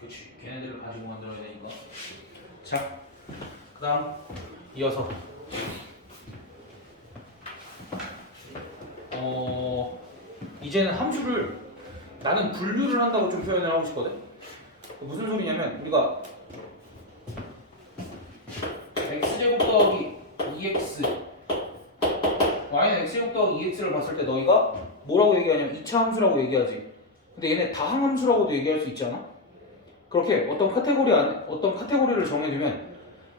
그렇지. 걔네들을 가지고 만들어야 되니까. 자, 그다음 이어서 이제는 함수를 나는 분류를 한다고 좀 표현을 하고 싶거든. 무슨 소리냐면 우리가 x제곱 더하기 2x y는 x제곱 더하기 2x를 봤을 때 너희가 뭐라고 얘기하냐면 2차 함수라고 얘기하지. 근데 얘네 다항함수라고도 얘기할 수 있잖아. 그렇게 어떤 카테고리를 정해두면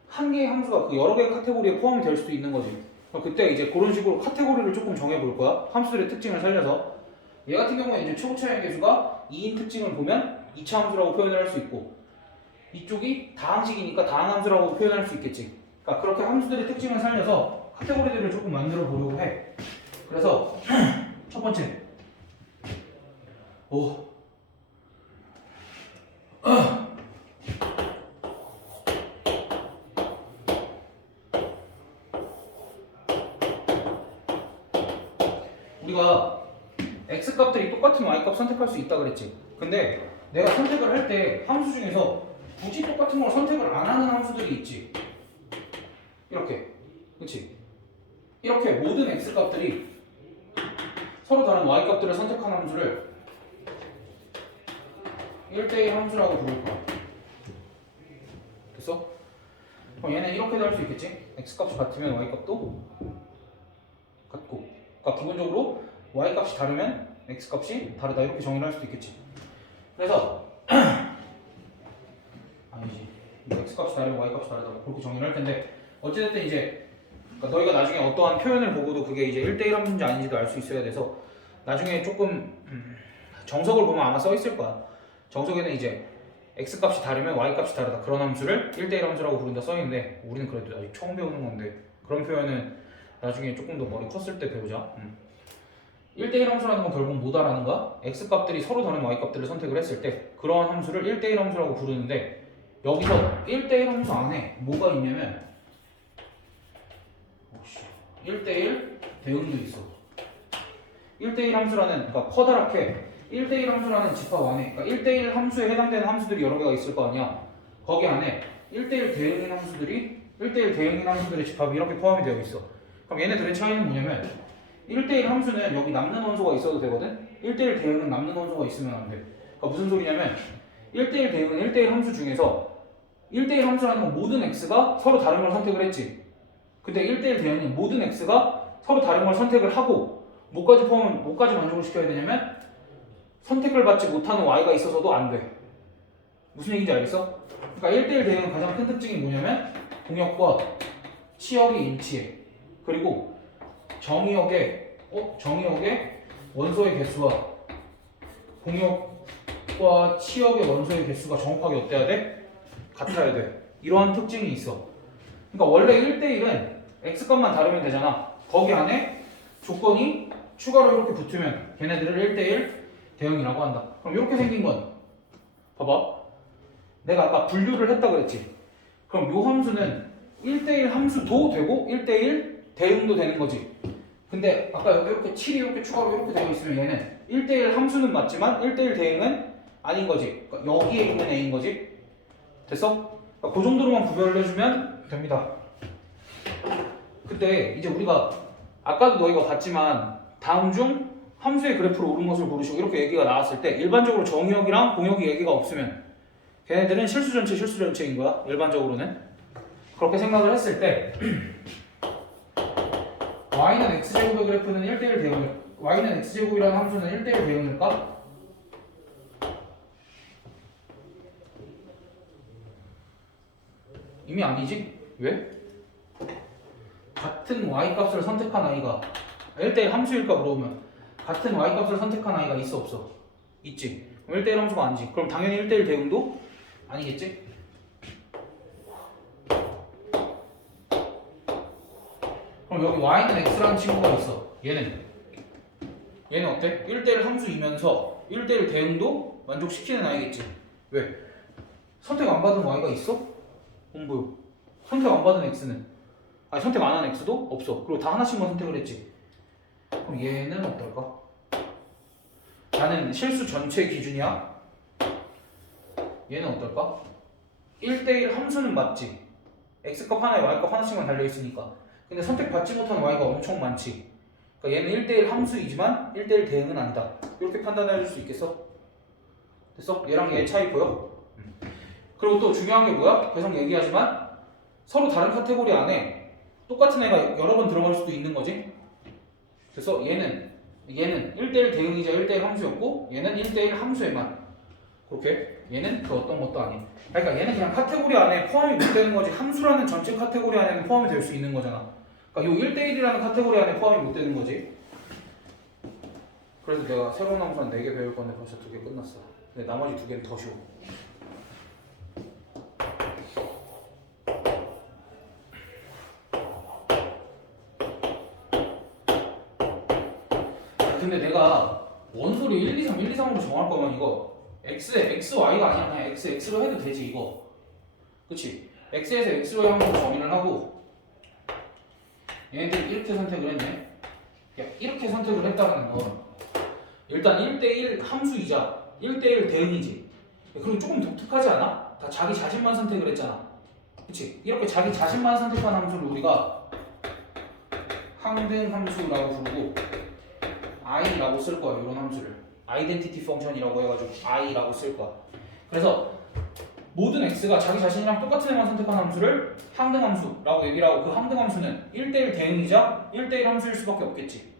한 개의 함수가 그 여러 개의 카테고리에 포함이 될 수도 있는 거지. 그때 이제 그런 식으로 카테고리를 조금 정해볼 거야. 함수들의 특징을 살려서. 얘 같은 경우에 이제 초고차의 계수가 2인 특징을 보면 2차 함수라고 표현을 할 수 있고, 이쪽이 다항식이니까 다항함수라고 표현할 수 있겠지. 그러니까 그렇게 함수들의 특징을 살려서 카테고리들을 조금 만들어 보려고 해. 그래서 첫 번째, 우리가 x 값들이 똑같은 y 값 선택할 수 있다 그랬지. 근데 내가 선택을 할 때 함수 중에서 굳이 똑같은 걸 선택을 안 하는 함수들이 있지. 이렇게, 그렇지? 이렇게 모든 x 값들이 서로 다른 y 값들을 선택한 함수를 1대1 함수라고 부를 거야. 됐어? 그럼 얘는 이렇게도 할 수 있겠지? x 값이 같으면 y 값도 같고, 그러니까 기본적으로 y 값이 다르면 x 값이 다르다 이렇게 정의를 할 수도 있겠지. 그래서 아니지, x 값이 다르면 y 값이 다르다고 그렇게 정의를 할 텐데, 어찌됐든 이제 그러니까 너희가 나중에 어떠한 표현을 보고도 그게 이제 1대1 함수인지 아닌지도 알 수 있어야 돼서 나중에 조금 정석을 보면 아마 써 있을 거야. 정석에는 이제 x 값이 다르면 y 값이 다르다 그런 함수를 1대1 함수라고 부른다 써 있는데, 우리는 그래도 아직 처음 배우는 건데 그런 표현은 나중에 조금 더 머리 컸을 때 배우자. 1대1 함수라는 건 결국 뭐다라는 거야? x 값들이 서로 다른 y 값들을 선택을 했을 때 그러한 함수를 1대1 함수라고 부르는데, 여기서 1대1 함수 안에 뭐가 있냐면 1대1 대응도 있어. 1대1 함수라는, 그러니까 커다랗게 1대1 함수라는 집합 안에, 그러니까 1대1 함수에 해당되는 함수들이 여러 개가 있을 거 아니야. 거기 안에 1대1 대응인 함수들이 1대1 대응인 함수들의 집합이 이렇게 포함이 되어 있어. 그럼 얘네들의 차이는 뭐냐면 1대1 함수는 여기 남는 원소가 있어도 되거든. 1대1 대응은 남는 원소가 있으면 안 돼. 그러니까 무슨 소리냐면 1대1 대응은 1대1 함수 중에서 1대1 함수라는 건 모든 x가 서로 다른 걸 선택을 했지. 근데 1대1 대응은 모든 x가 서로 다른 걸 선택을 하고 뭐까지 만족을 시켜야 되냐면 선택을 받지 못하는 y가 있어서도 안 돼. 무슨 얘기인지 알겠어? 그러니까 1대1 대응은 가장 큰 특징이 뭐냐면 공역과 치역이 일치해. 그리고 정의역의 원소의 개수와 공역과 치역의 원소의 개수가 정확하게 어때야 돼? 같아야 돼. 이러한 특징이 있어. 그러니까 원래 1대1은 x값만 다르면 되잖아. 거기 안에 조건이 추가로 이렇게 붙으면 걔네들을 1대1 대응이라고 한다. 그럼 이렇게 생긴 건 봐봐. 내가 아까 분류를 했다 그랬지. 그럼 요 함수는 1대1 함수도 되고 1대1 대응도 되는 거지. 근데 아까 여기 이렇게 7이 이렇게 추가로 이렇게 되어 있으면 얘는 1대1 함수는 맞지만 1대1 대응은 아닌 거지. 그러니까 여기에 있는 A인 거지. 됐어? 그러니까 그 정도로만 구별을 해주면 됩니다. 근데 이제 우리가 아까도 너희가 봤지만 다음 중 함수의 그래프로 옳은 것을 고르시고 이렇게 얘기가 나왔을 때 일반적으로 정의역이랑 공역이 얘기가 없으면 걔네들은 실수 전체인 거야. 일반적으로는 그렇게 생각을 했을 때 y는 x제곱의 그래프는 1대1 대응일, y는 x제곱이라는 함수는 1대1 대응일까? 이미 아니지? 왜? 같은 y값을 선택한 아이가 1대1 함수일까 물어보면 같은 y값을 선택한 아이가 있어 없어? 있지. 그럼 1대1 함수가 아니지. 그럼 당연히 1대1 대응도 아니겠지? 그럼 여기 y는 x라는 친구가 있어. 얘는 어때? 1대1 함수이면서 1대1 대응도 만족시키는 아이겠지. 왜? 선택 안 받은 y가 있어? 안 보여. 선택 안 받은 x는, 아니 선택 안 한 x도 없어. 그리고 다 하나씩만 선택을 했지. 그럼 얘는 어떨까? 나는 실수 전체 기준이야. 얘는 어떨까? 1대1 함수는 맞지. x값 하나에 y값 하나씩만 달려있으니까. 근데 선택받지 못한 y가 엄청 많지. 그러니까 얘는 1대1 함수이지만 1대1 대응은 아니다. 이렇게 판단해 줄 수 있겠어? 됐어? 얘랑 얘 차이 보여? 그리고 또 중요한 게 뭐야? 계속 얘기하지만 서로 다른 카테고리 안에 똑같은 애가 여러 번 들어갈 수도 있는 거지. 그래서 얘는 1대1 대응이자 1대1 함수였고 얘는 1대1 함수에만 그렇게 얘는 그 어떤 것도 아닌. 그러니까 얘는 그냥 카테고리 안에 포함이 못 되는 거지. 함수라는 전체 카테고리 안에는 포함이 될 수 있는 거잖아. 그러니까 요 1대1이라는 카테고리 안에 포함이 못 되는 거지. 그래서 내가 새로운 함수 한 4개 배울 건데 벌써 2개 끝났어. 근데 나머지 2개는 더 쉬워. 근데 내가 원소를 1, 2, 3, 1, 2, 3으로 정할 거면 이거 x에 xy가 아니야. 그냥 x로 해도 되지 이거. 그치? x에서 xy 함수로 정의를 하고 얘네들 이렇게 선택을 했네. 이렇게 선택을 했다는 건 일단 1대1 함수이자 1대1 대응이지. 그럼 조금 독특하지 않아? 다 자기 자신만 선택을 했잖아. 그치? 이렇게 자기 자신만 선택한 함수를 우리가 항등 함수라고 부르고 i라고 쓸 거야. 이런 함수를 아이덴티티 펑션이라고 해가지고 i라고 쓸 거야. 그래서 모든 x가 자기 자신이랑 똑같은 애만 선택한 함수를 항등 함수라고 얘기를 하고 그 항등 함수는 1대1 대응이자 1대1 함수일 수밖에 없겠지.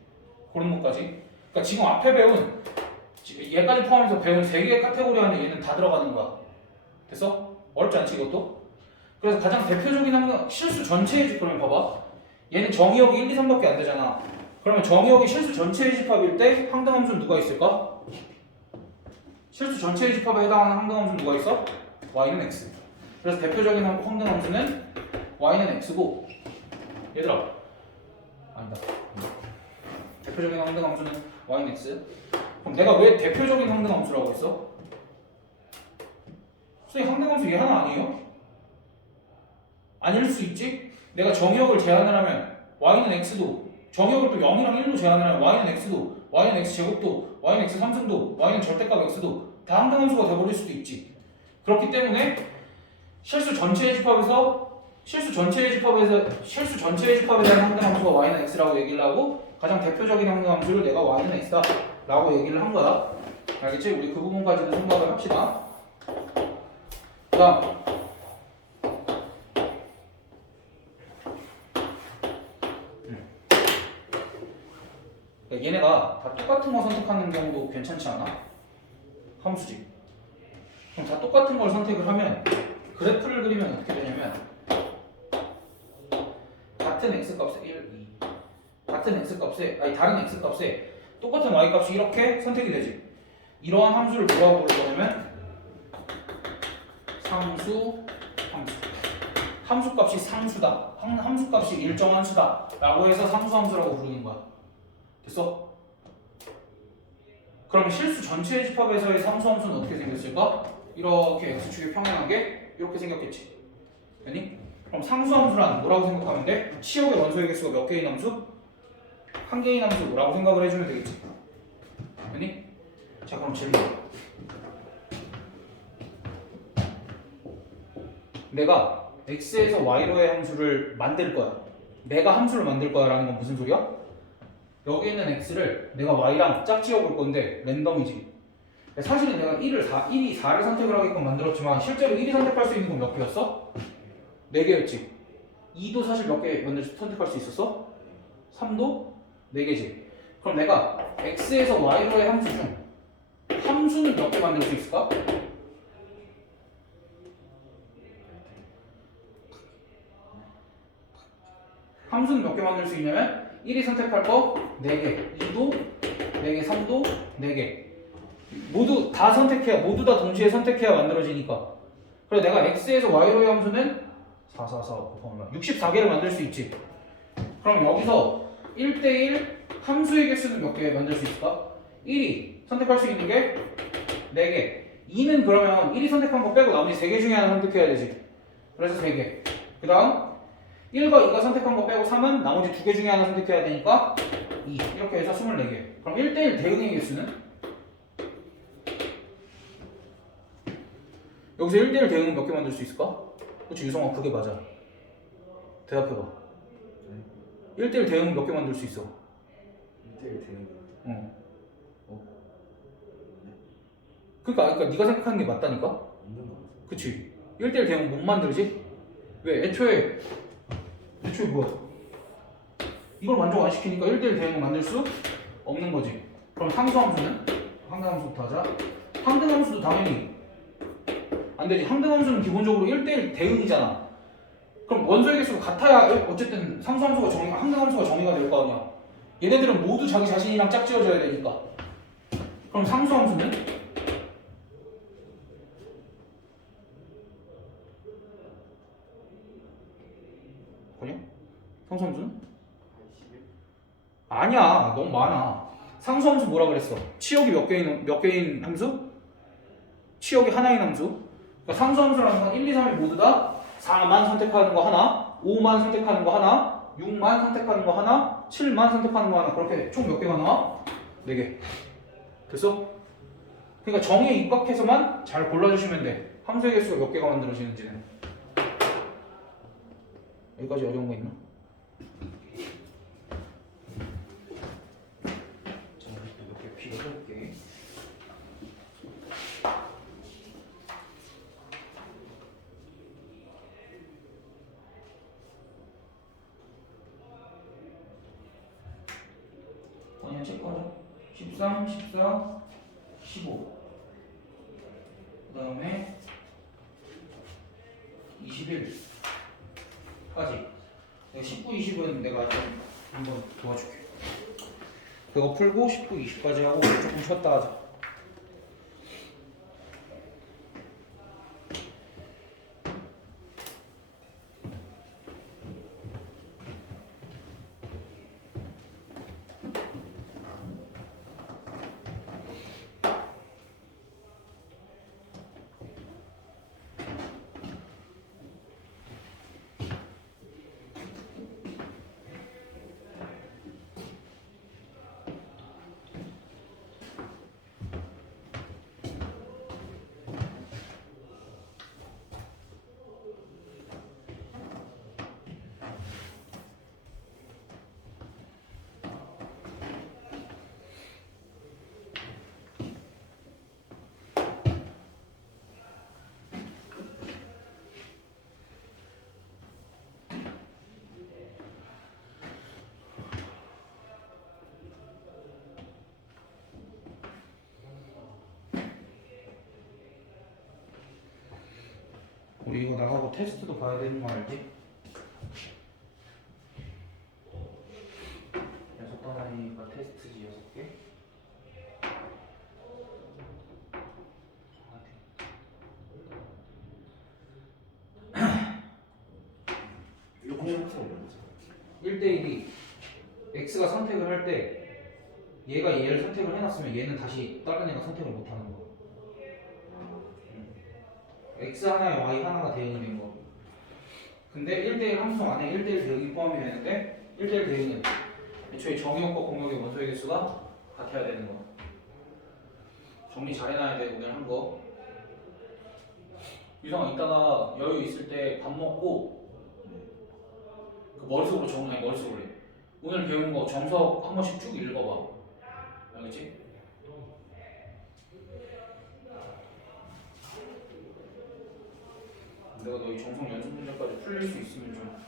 그런 것까지. 그러니까 지금 앞에 배운 얘까지 포함해서 배운 3개의 카테고리 안에 얘는 다 들어가는 거야. 됐어? 어렵지 않지 이것도? 그래서 가장 대표적인 항등 실수 전체의 집 그러면 봐봐. 얘는 정의역이 1, 2, 3밖에 안 되잖아. 그러면 정의역이 실수 전체의 집합일 때 항등 함수는 누가 있을까? 실수 전체의 집합에 해당하는 항등 함수는 누가 있어? y는 x. 그래서 대표적인 항등 함수는 y는 x고 얘들아 아니다. 대표적인 항등 함수는 y는 x. 그럼 내가 왜 대표적인 항등 함수라고 했어? 선생님 항등 함수 얘 하나 아니에요? 아닐 수 있지? 내가 정의역을 제한을 하면 y는 x도 정의역을 또 0이랑 1로 제한을 하면 y는 x도 y는 x제곱도 y는 x 3승도 y는 절대값 x도 다 항등 함수가 돼버릴 수도 있지. 그렇기 때문에 실수 전체의 집합에 대한 항등 함수가 y는 x라고 얘기를 하고 가장 대표적인 항등 함수를 내가 y는 x다 라고 얘기를 한 거야. 알겠지? 우리 그 부분까지도 생각을 합시다. 그다음 얘네가 다 똑같은 거 선택하는 경우도 괜찮지 않아? 함수지. 그럼 다 똑같은 걸 선택을 하면 그래프를 그리면 어떻게 되냐면 같은 x값에 1, 2 같은 x값에 아니 다른 x값에 똑같은 y값이 이렇게 선택이 되지. 이러한 함수를 뭐라고 부를 거냐면 상수 함수. 함수값이 상수다. 함수값이 일정한 수다 라고 해서 상수함수라고 부르는 거야. 됐어? 그럼 실수 전체의 집합에서의 상수함수는 어떻게 생겼을까? 이렇게 x축이 평행하게 이렇게 생겼겠지. 됐니? 그럼 상수함수란 뭐라고 생각하면 돼? 치역의 원소의 개수가 몇 개인 함수? 한 개인 함수라고 생각을 해주면 되겠지. 됐니? 자 그럼 질문. 내가 x에서 y로의 함수를 만들 거야. 내가 함수를 만들 거야 라는 건 무슨 소리야? 여기 있는 x를 내가 y랑 짝지어 볼 건데 랜덤이지. 사실은 내가 1이 4를 선택을 하게끔 만들었지만 실제로 1이 선택할 수 있는 건 몇 개였어? 4개였지. 2도 사실 몇 개 선택할 수 있었어? 3도 4개지. 그럼 내가 x에서 y로의 함수 중 함수는 몇 개 만들 수 있을까? 함수는 몇 개 만들 수 있냐면 1이 선택할 거 4개, 2도 4개, 3도 4개. 모두 다 선택해야, 모두 다 동시에 선택해야 만들어지니까. 그래 내가 x에서 y로의 함수는 4, 4, 4, 64개를 만들 수 있지. 그럼 여기서 1대1 함수의 개수는 몇 개 만들 수 있을까? 1이 선택할 수 있는 게 4개. 2는 그러면 1이 선택한 거 빼고 나머지 3개 중에 하나 선택해야 되지. 그래서 3개. 그 다음 1과 2가 선택한 거 빼고 3은 나머지 2개 중에 하나 선택해야 되니까 2. 이렇게 해서 24개. 그럼 1대1 대응의 개수는? 여기서 1대1 대응은 몇 개 만들 수 있을까? 그렇지 유성아 그게 맞아. 대답해봐. 1대1 대응 몇 개 만들 수 있어? 1대1 대응. 그러니까 네가 생각하는 게 맞다니까? 없는 거 같아. 그치? 1대1 대응 못 만들지? 왜? 애초에 뭐야? 이걸 만족 안 시키니까 1대1 대응을 만들 수 없는 거지. 그럼 상수함수는? 항등함수부터 하자. 항등함수도 당연히 안 되지. 항등함수는 기본적으로 1대1 대응이잖아. 그럼 원소의 개수가 같아야 어쨌든 항등함수가 정의가 될 거 아니야. 얘네들은 모두 자기 자신이랑 짝지어져야 되니까. 그럼 상수함수는? 뭐냐? 상수함수는? 아니야. 너무 많아. 상수함수 뭐라 그랬어? 치역이 몇 개인 함수? 치역이 하나인 함수. 그러니까 상수함수라는 건 1, 2, 3이 모두 다 4만 선택하는 거 하나, 5만 선택하는 거 하나, 6만 선택하는 거 하나, 7만 선택하는 거 하나. 그렇게 총 몇 개가 나와? 4개. 됐어? 그러니까 정의에 입각해서만 잘 골라주시면 돼. 함수의 개수가 몇 개가 만들어지는지는. 여기까지 어려운 거 있나? 자, 몇 개 비교해볼게. 아니야, 체크하자. 13, 14, 15. 그 다음에 21까지. 19, 20은 내가 좀 한번 도와줄게. 그거 풀고 19, 20까지 하고 조금 쉬었다 하자. 우리 이거 나가고 테스트도 봐야 되는 거 알지? 여섯 단위가 테스트지 6개. 이거 항상 뭐지? 1대1이 x가 선택을 할 때 얘가 얘를 선택을 해놨으면 얘는 다시 다른 애가 선택을 못하는 거. x 하나에 y 하나가 대응이 된 거. 근데 1대1 함수 안에 1대1 대응이 포함이 되는데 1대1 대응은 애초에 정의역과 공역의 원소의 개수가 같아야 되는 거. 정리 잘 해놔야 돼. 오늘 한 거. 유성아 이따가 여유 있을 때 밥 먹고 그 머릿속으로 적어놔. 머릿속으로. 오늘 배운 거 정석 한 번씩 쭉 읽어봐. 알겠지? 내가 너희 정석 연습 문제까지 풀릴 수 있으면 좀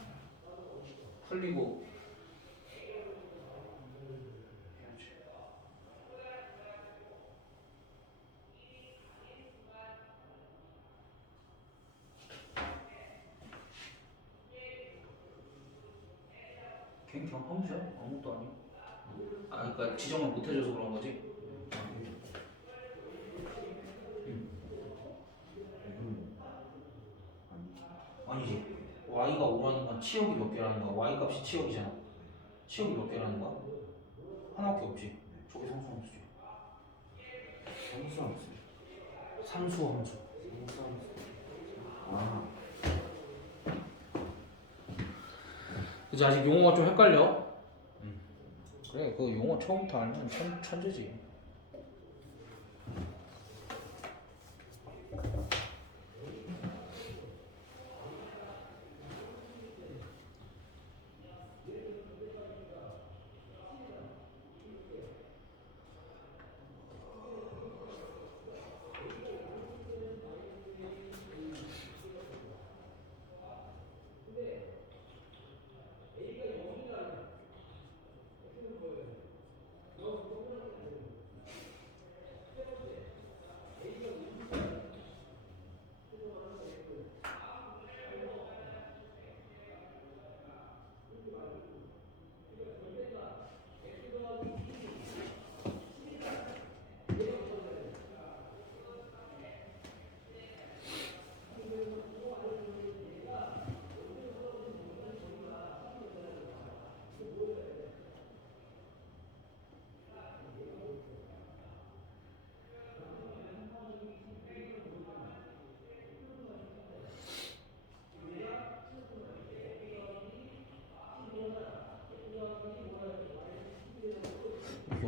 풀리고 해야지. 걔는 그냥 함수야? 아무것도 아니야. 아, 그러니까 지정을 못 해줘서 그런 거지? 아니지. y가 5라는 건 치역이 몇 개라는 거야? y 값이 치역이잖아. 치역이 몇 개라는 거야? 하나밖에 없지. 저게 상수 함수지. 상수 함수. 상수 함수. 상수 함수. 아. 그치, 아직 용어가 좀 헷갈려. 그래, 그 용어 처음부터 알면 천재지.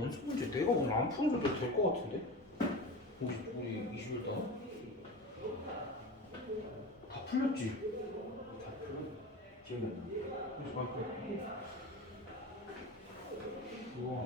연습 문제 내가 오늘 안 풀어줘도 될 것 같은데? 우리 20일 동안 다 풀렸지? 다 풀어? 기억이 안 나. 우와.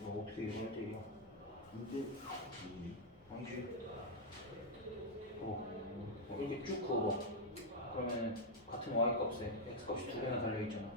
이거 어떻게 이거 할 때야? 이게 아니지. 이렇게 쭉 그어봐. 그러면 같은 y 값에 x 값이 두 배나 달려 있잖아.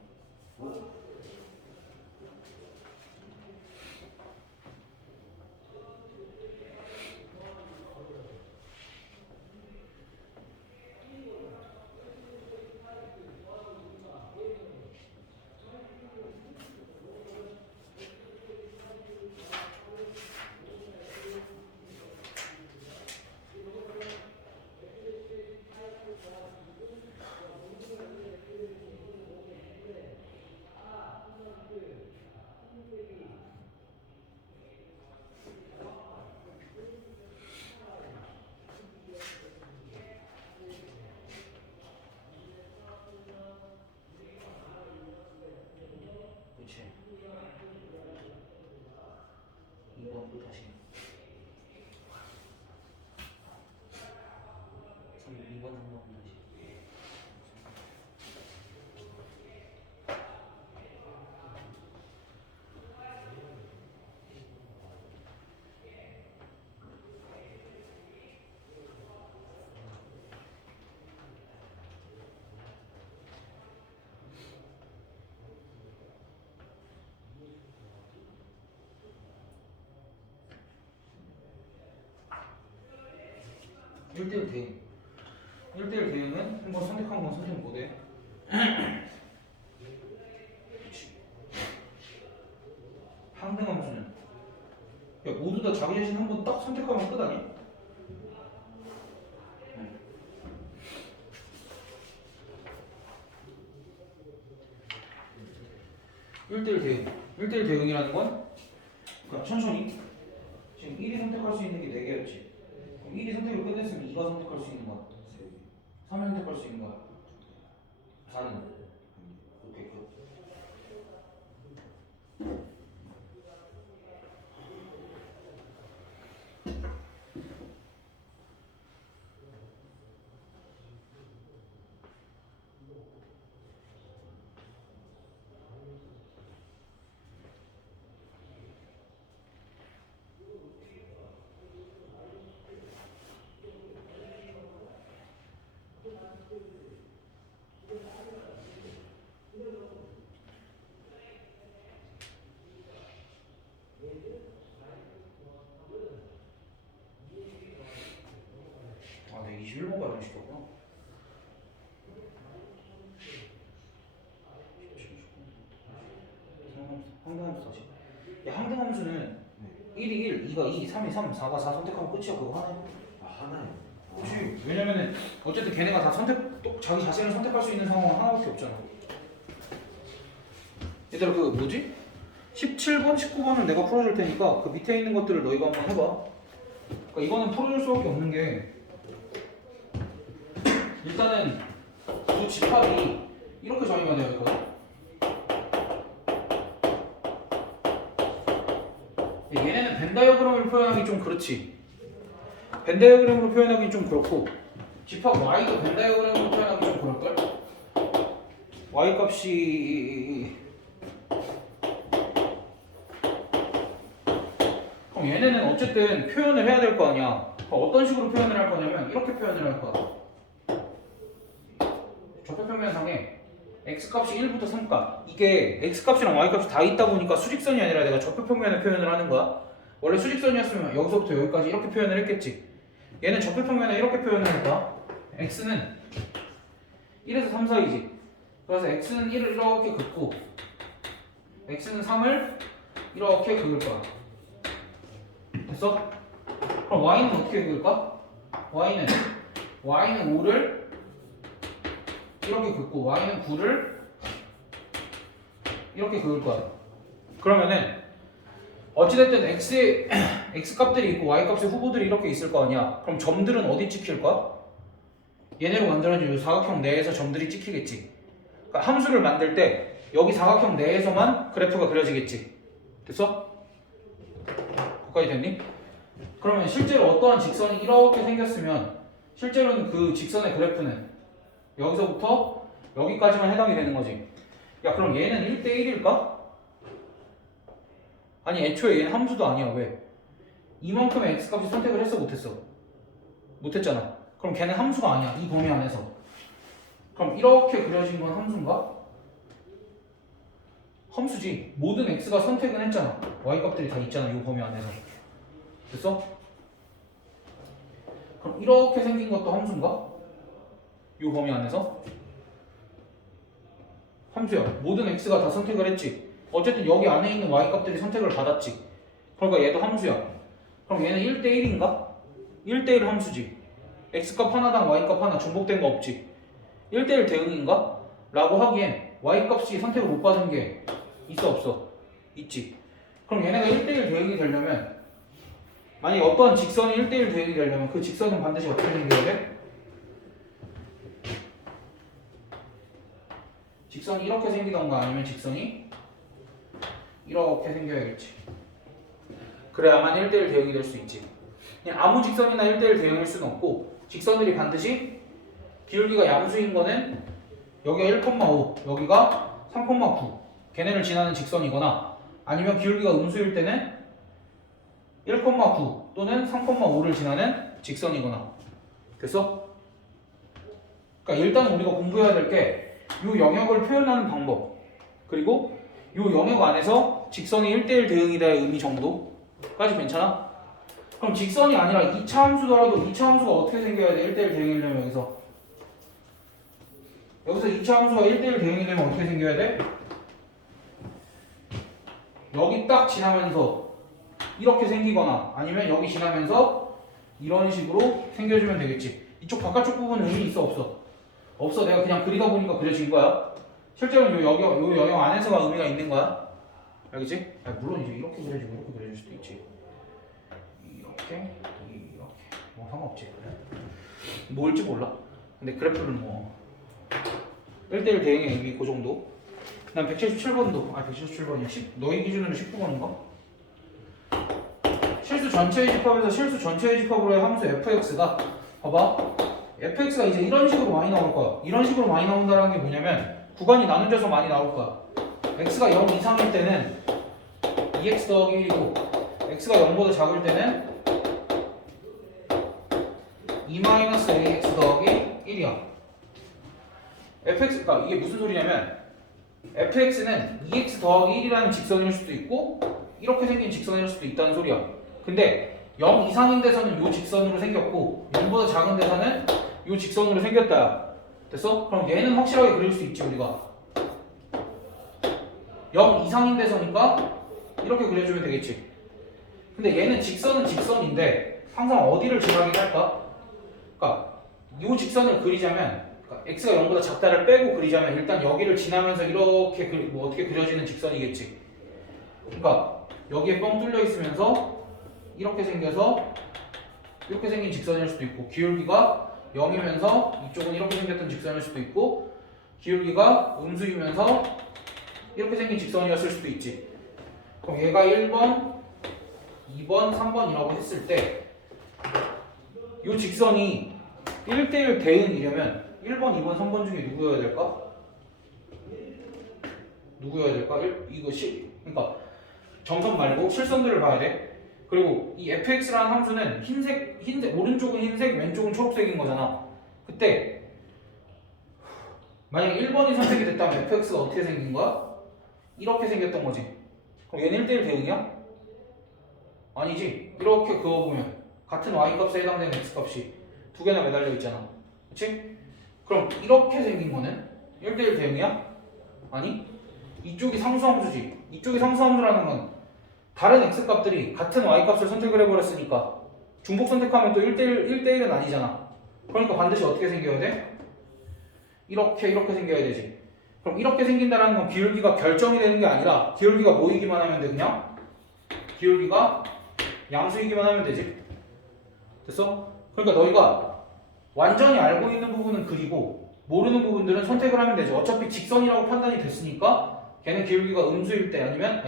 그렇지. 2번 또 다시. 2번 3번 다시. 일대일 대응. 1대1 대응은 한 번 선택한 건 선택 못해. 그렇지. 항등함수는 야 모두 다 자기 자신 한 번 딱 선택하면 끝 아니야? 응. 일대일 대응. 1대1 대응이라는 건 그러니까 천천히 지금 1이 선택할 수 있는 게 4개였지. 그럼 1이 선택을 끝냈으면 2가 선택할 수 있는 거야. 3이 선택할 수 있는 거야. 4는 오케이 끝. 아, 내가 21번까지 안 시켰구나. 항등함수 다시. 야, 항등함수는 1이 1, 2가 2, 3이 3, 4가 4 선택하면 끝이야. 그거 하나야. 아 하나요? 그렇지. 왜냐면은 어쨌든 걔네가 다 또 자기 자신을 선택할 수 있는 상황은 하나밖에 없잖아. 얘들아 그 뭐지? 17번, 19번을 내가 풀어줄 테니까 그 밑에 있는 것들을 너희가 한번 해봐. 그러니까 이거는 풀어줄 수밖에 없는 게 일단은 두 집합이 이렇게 정의가 되어 있거든. 얘네는 벤 다이어그램으로 표현하기 좀 그렇지. 벤 다이어그램으로 표현하기 좀 그렇고 집합 y도 벤 다이어그램으로 표현하기 좀 그럴걸? y 값이 그럼 얘네는 어쨌든 표현을 해야 될 거 아니야. 어떤 식으로 표현을 할 거냐면 이렇게 표현을 할 거야. 좌표평면상에 x값이 1부터 3값 이게 x값이랑 y값이 다 있다 보니까 수직선이 아니라 내가 좌표평면에 표현을 하는 거야. 원래 수직선이었으면 여기서부터 여기까지 이렇게 표현을 했겠지. 얘는 좌표평면에 이렇게 표현을 한다. x는 1에서 3 사이지. 그래서 x는 1을 이렇게 긋고 x는 3을 이렇게 그을 거야. 됐어? 그럼 y는 어떻게 그을까? y는 5를 이렇게 긋고 y는 9를 이렇게 그을 거야. 그러면은 어찌됐든 x 값들이 있고 y 값의 후보들이 이렇게 있을 거 아니야. 그럼 점들은 어디 찍힐 거야? 얘네로 만들어진 이 사각형 내에서 점들이 찍히겠지. 그러니까 함수를 만들 때 여기 사각형 내에서만 그래프가 그려지겠지. 됐어? 거기까지 됐니? 그러면 실제로 어떠한 직선이 이렇게 생겼으면 실제로는 그 직선의 그래프는 여기서부터 여기까지만 해당이 되는 거지. 야, 그럼 얘는 1대1일까? 아니, 애초에 얘는 함수도 아니야. 왜? 이만큼의 x값이 선택을 했어, 못했어? 못했잖아. 그럼 걔는 함수가 아니야, 이 범위 안에서. 그럼 이렇게 그려진 건 함수인가? 함수지. 모든 x가 선택은 했잖아. y값들이 다 있잖아, 이 범위 안에서. 됐어? 그럼 이렇게 생긴 것도 함수인가? 이 범위 안에서? 함수야. 모든 x가 다 선택을 했지. 어쨌든 여기 안에 있는 y값들이 선택을 받았지. 그러니까 얘도 함수야. 그럼 얘는 1대1인가? 1대1 함수지. x값 하나당 y값 하나 중복된 거 없지. 1대1 대응인가? 라고 하기엔 y값이 선택을 못 받은 게 있어 없어? 있지. 그럼 얘네가 1대1 대응이 되려면 만약에 어떠한 직선이 1대1 대응이 되려면 그 직선은 반드시 어떻게 생겨야 돼? 직선이 이렇게 생기던가 아니면 직선이 이렇게 생겨야겠지. 그래야만 1대1 대응이 될 수 있지. 그냥 아무 직선이나 1대1 대응일 수는 없고 직선들이 반드시 기울기가 양수인 거는 여기가 1,5 여기가 3,9 걔네를 지나는 직선이거나 아니면 기울기가 음수일 때는 1,9 또는 3,5를 지나는 직선이거나. 됐어? 그러니까 일단 우리가 공부해야 될 게 이 영역을 표현하는 방법 그리고 이 영역 안에서 직선이 1대1 대응이다의 의미 정도까지 괜찮아? 그럼 직선이 아니라 2차 함수더라도 2차 함수가 어떻게 생겨야 돼? 1대1 대응이려면 여기서 2차 함수가 1대1 대응이 되면 어떻게 생겨야 돼? 여기 딱 지나면서 이렇게 생기거나 아니면 여기 지나면서 이런 식으로 생겨주면 되겠지. 이쪽 바깥쪽 부분은 의미 있어 없어? 없어. 내가 그냥 그리다 보니까 그려진 거야. 실제로는 요 영역 안에서가 의미가 있는 거야. 알겠지? 물론 이제 이렇게 그려지고 이렇게 그려질 수도 있지. 이렇게 뭐 상관없지. 뭘지 몰라. 근데 그래프는 뭐 1대1 대응의 의미 그 정도. 난 177번도 177번이야. 너희 기준으로 19번인가? 실수 전체의 집합에서 실수 전체의 집합으로의 함수 fx가 봐봐. fx가 이제 이런 식으로 많이 나올 거야. 이런 식으로 많이 나온다는 게 뭐냐면 구간이 나눠져서 많이 나올 거야. x가 0 이상일 때는 2x 더하기 1이고 x가 0보다 작을 때는 2-ax 더하기 1이야. fx가 이게 무슨 소리냐면 fx는 2x 더하기 1이라는 직선일 수도 있고 이렇게 생긴 직선일 수도 있다는 소리야. 근데 0 이상인 데서는 이 직선으로 생겼고 0보다 작은 데서는 이 직선으로 생겼다. 됐어? 그럼 얘는 확실하게 그릴 수 있지 우리가. 0 이상인 데서니까 이렇게 그려주면 되겠지. 근데 얘는 직선은 직선인데 항상 어디를 지나게 할까? 그러니까 이 직선을 그리자면 그러니까 x가 0보다 작다를 빼고 그리자면 일단 여기를 지나면서 이렇게 뭐 어떻게 그려지는 직선이겠지. 그러니까 여기에 뻥 뚫려 있으면서 이렇게 생겨서 이렇게 생긴 직선일 수도 있고 기울기가 0이면서 이쪽은 이렇게 생겼던 직선일 수도 있고 기울기가 음수이면서 이렇게 생긴 직선이었을 수도 있지. 그럼 얘가 1번, 2번, 3번이라고 했을 때 이 직선이 1대1 대응이려면 1번, 2번, 3번 중에 누구여야 될까? 그러니까 점선 말고 실선들을 봐야 돼. 그리고 이 fx라는 함수는 흰색 오른쪽은 흰색, 왼쪽은 초록색인 거잖아. 그때 만약에 1번이 선택이 됐다면 fx가 어떻게 생긴 거야? 이렇게 생겼던 거지. 그럼 얘는 1대1 대응이야? 아니지. 이렇게 그어보면 같은 y값에 해당되는 x값이 두 개나 매달려 있잖아. 그치? 그럼 이렇게 생긴 거는 1대1 대응이야? 아니? 이쪽이 상수함수지. 이쪽이 상수함수라는 건 다른 x값들이 같은 y값을 선택을 해버렸으니까 중복 선택하면 또 1대1은 아니잖아. 그러니까 반드시 어떻게 생겨야 돼? 이렇게 생겨야 되지. 그럼 이렇게 생긴다는 건 기울기가 결정이 되는 게 아니라 기울기가 모이기만 하면 돼. 그냥 기울기가 양수이기만 하면 되지. 됐어? 그러니까 너희가 완전히 알고 있는 부분은 그리고 모르는 부분들은 선택을 하면 되지. 어차피 직선이라고 판단이 됐으니까 걔는 기울기가 음수일 때 아니면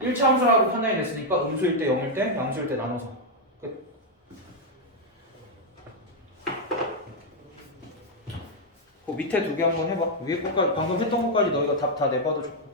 1차 함수라고 판단이 됐으니까 음수일 때 0일 때 양수일 때 나눠서 끝. 그 밑에 두 개 한번 해봐. 위에 것까지 방금 했던 것까지 너희가 답 다 내봐도 좋고.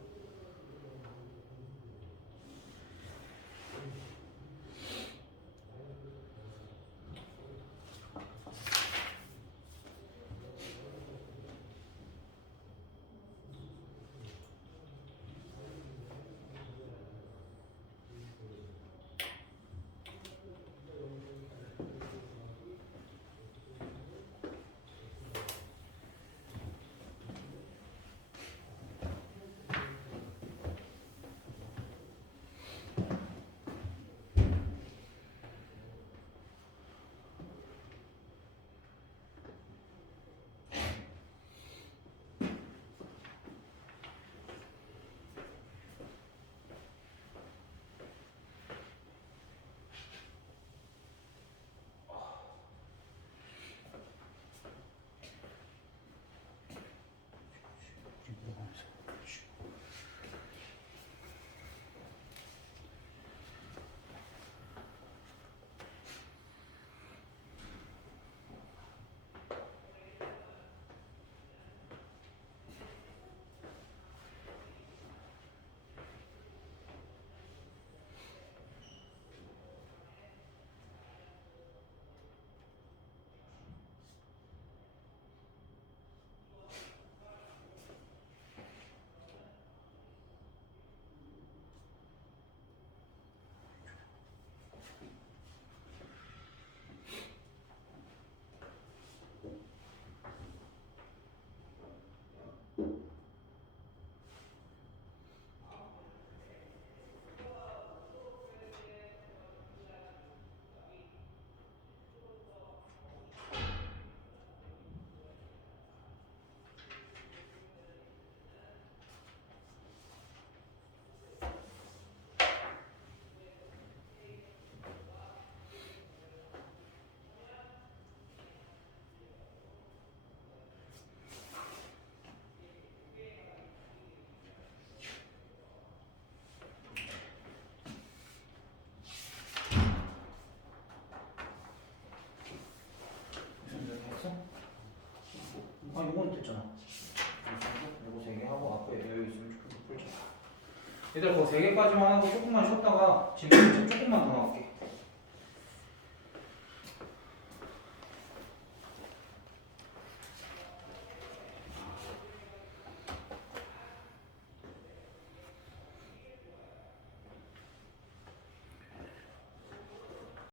아, 이건 됐잖아. 이거 3개 하고 앞에 여유 있으면 조금 풀자. 얘들아, 그거 3개까지만 하고 조금만 쉬었다가 진짜 조금만 더 나갈게.